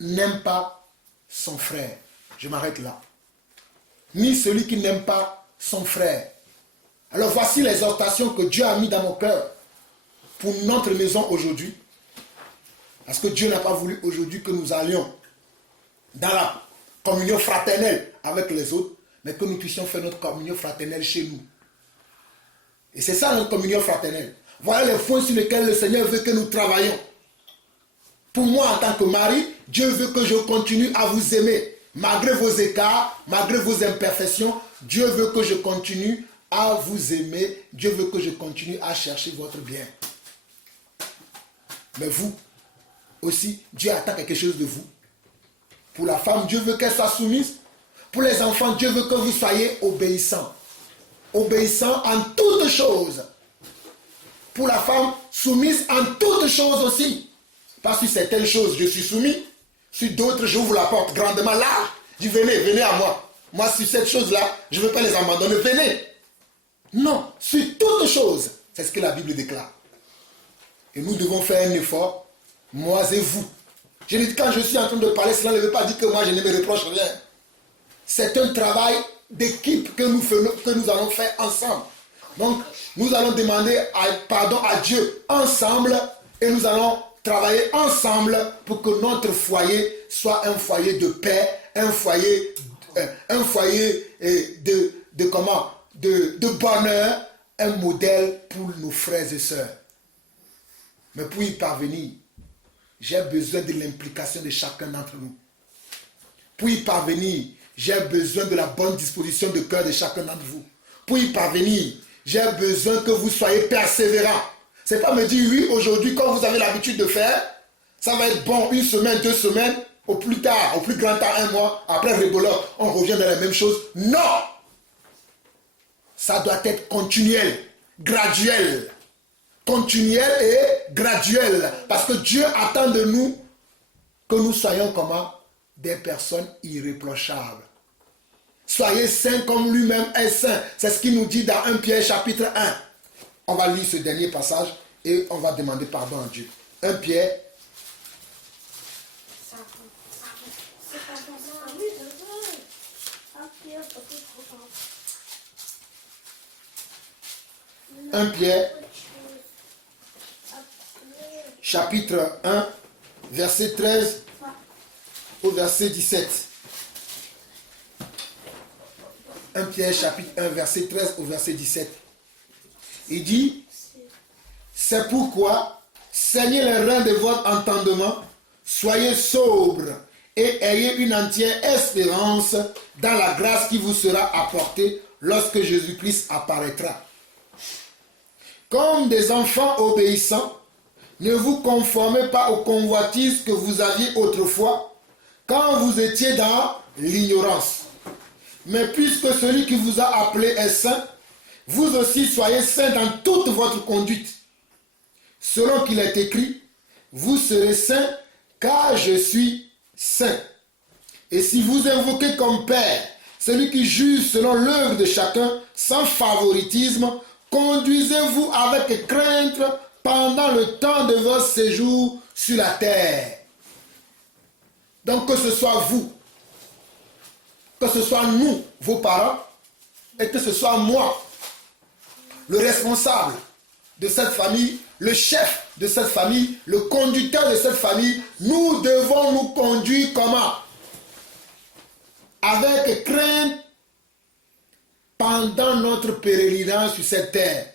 n'aime pas son frère. Je m'arrête là. Ni celui qui n'aime pas son frère. Alors voici l'exhortation que Dieu a mis dans mon cœur pour notre maison aujourd'hui. Parce que Dieu n'a pas voulu aujourd'hui que nous allions dans la communion fraternelle avec les autres, mais que nous puissions faire notre communion fraternelle chez nous. Et c'est ça notre communion fraternelle. Voilà les points sur lesquels le Seigneur veut que nous travaillions. Pour moi, en tant que mari, Dieu veut que je continue à vous aimer. Malgré vos écarts, malgré vos imperfections, Dieu veut que je continue à vous aimer. Dieu veut que je continue à chercher votre bien. Mais vous, aussi, Dieu attend quelque chose de vous. Pour la femme, Dieu veut qu'elle soit soumise. Pour les enfants, Dieu veut que vous soyez obéissants. Obéissants en toutes choses. Pour la femme, soumise en toutes choses aussi. Pas sur certaines choses, je suis soumis. Sur d'autres, j'ouvre la porte grandement large. Je dis, venez à moi. Moi, sur cette chose-là, je ne veux pas les abandonner. Venez. Non, sur toutes choses. C'est ce que la Bible déclare. Et nous devons faire un effort. Moi et vous. Je dis, quand je suis en train de parler, cela ne veut pas dire que moi je ne me reproche rien. C'est un travail d'équipe que nous allons faire ensemble. Donc, nous allons demander pardon à Dieu ensemble et nous allons travailler ensemble pour que notre foyer soit un foyer de paix, un foyer de bonheur, un modèle pour nos frères et sœurs. Mais pour y parvenir, j'ai besoin de l'implication de chacun d'entre nous. Pour y parvenir, j'ai besoin de la bonne disposition de cœur de chacun d'entre vous. Pour y parvenir, j'ai besoin que vous soyez persévérants. Ce n'est pas me dire oui, aujourd'hui, comme vous avez l'habitude de faire, ça va être bon 1 semaine, 2 semaines, au plus tard, au plus grand tard, 1 mois, après rebelote, on revient dans la même chose. Non! Ça doit être continuel, graduel. Continuel et graduel. Parce que Dieu attend de nous que nous soyons comment? Des personnes irréprochables. Soyez saints comme lui-même est saint. C'est ce qu'il nous dit dans 1 Pierre chapitre 1. On va lire ce dernier passage et on va demander pardon à Dieu. 1 Pierre. Un Pierre, chapitre 1, verset 13 au verset 17. 1 Pierre, chapitre 1, verset 13 au verset 17. Il dit, c'est pourquoi, saignez les reins de votre entendement, soyez sobres et ayez une entière espérance dans la grâce qui vous sera apportée lorsque Jésus-Christ apparaîtra. Comme des enfants obéissants, ne vous conformez pas aux convoitises que vous aviez autrefois, quand vous étiez dans l'ignorance. Mais puisque celui qui vous a appelé est saint, vous aussi soyez saints dans toute votre conduite. Selon qu'il est écrit, vous serez saints, car je suis saint. Et si vous invoquez comme Père celui qui juge selon l'œuvre de chacun, sans favoritisme, conduisez-vous avec crainte pendant le temps de votre séjour sur la terre. Donc que ce soit vous, que ce soit nous, vos parents, et que ce soit moi, le responsable de cette famille, le chef de cette famille, le conducteur de cette famille, nous devons nous conduire comment? Avec crainte pendant notre pèlerinage sur cette terre.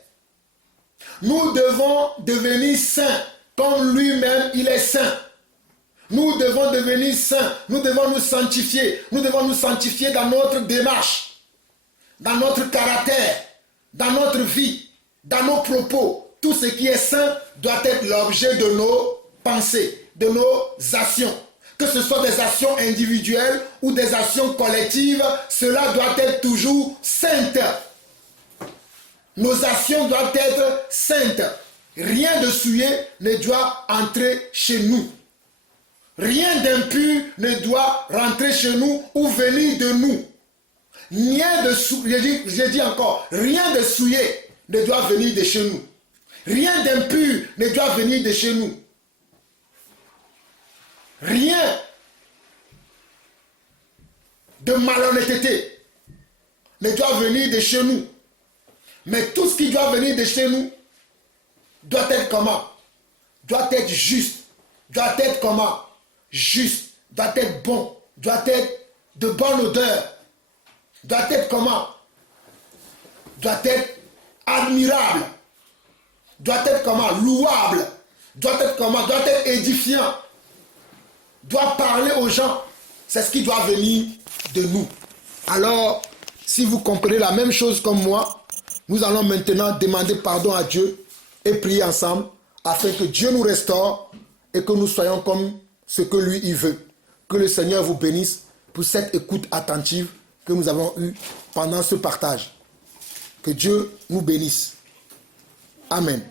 Nous devons devenir saints comme lui-même il est saint. Nous devons devenir saints, nous devons nous sanctifier dans notre démarche, dans notre caractère, dans notre vie, dans nos propos. Tout ce qui est saint doit être l'objet de nos pensées, de nos actions. Que ce soit des actions individuelles ou des actions collectives, cela doit être toujours sainte. Nos actions doivent être saintes. Rien de souillé ne doit entrer chez nous. Rien d'impur ne doit rentrer chez nous ou venir de nous. Rien de souillé, je dis encore, rien de souillé ne doit venir de chez nous. Rien d'impur ne doit venir de chez nous. Rien de malhonnêteté ne doit venir de chez nous. Mais tout ce qui doit venir de chez nous doit être comment? Doit être juste. Doit être comment? Juste. Doit être bon. Doit être de bonne odeur. Doit être comment? Doit être admirable. Doit être comment? Louable. Doit être comment? Doit être édifiant. Doit parler aux gens. C'est ce qui doit venir de nous. Alors, si vous comprenez la même chose comme moi, nous allons maintenant demander pardon à Dieu et prier ensemble afin que Dieu nous restaure et que nous soyons comme ce que lui il veut. Que le Seigneur vous bénisse pour cette écoute attentive que nous avons eue pendant ce partage. Que Dieu nous bénisse. Amen.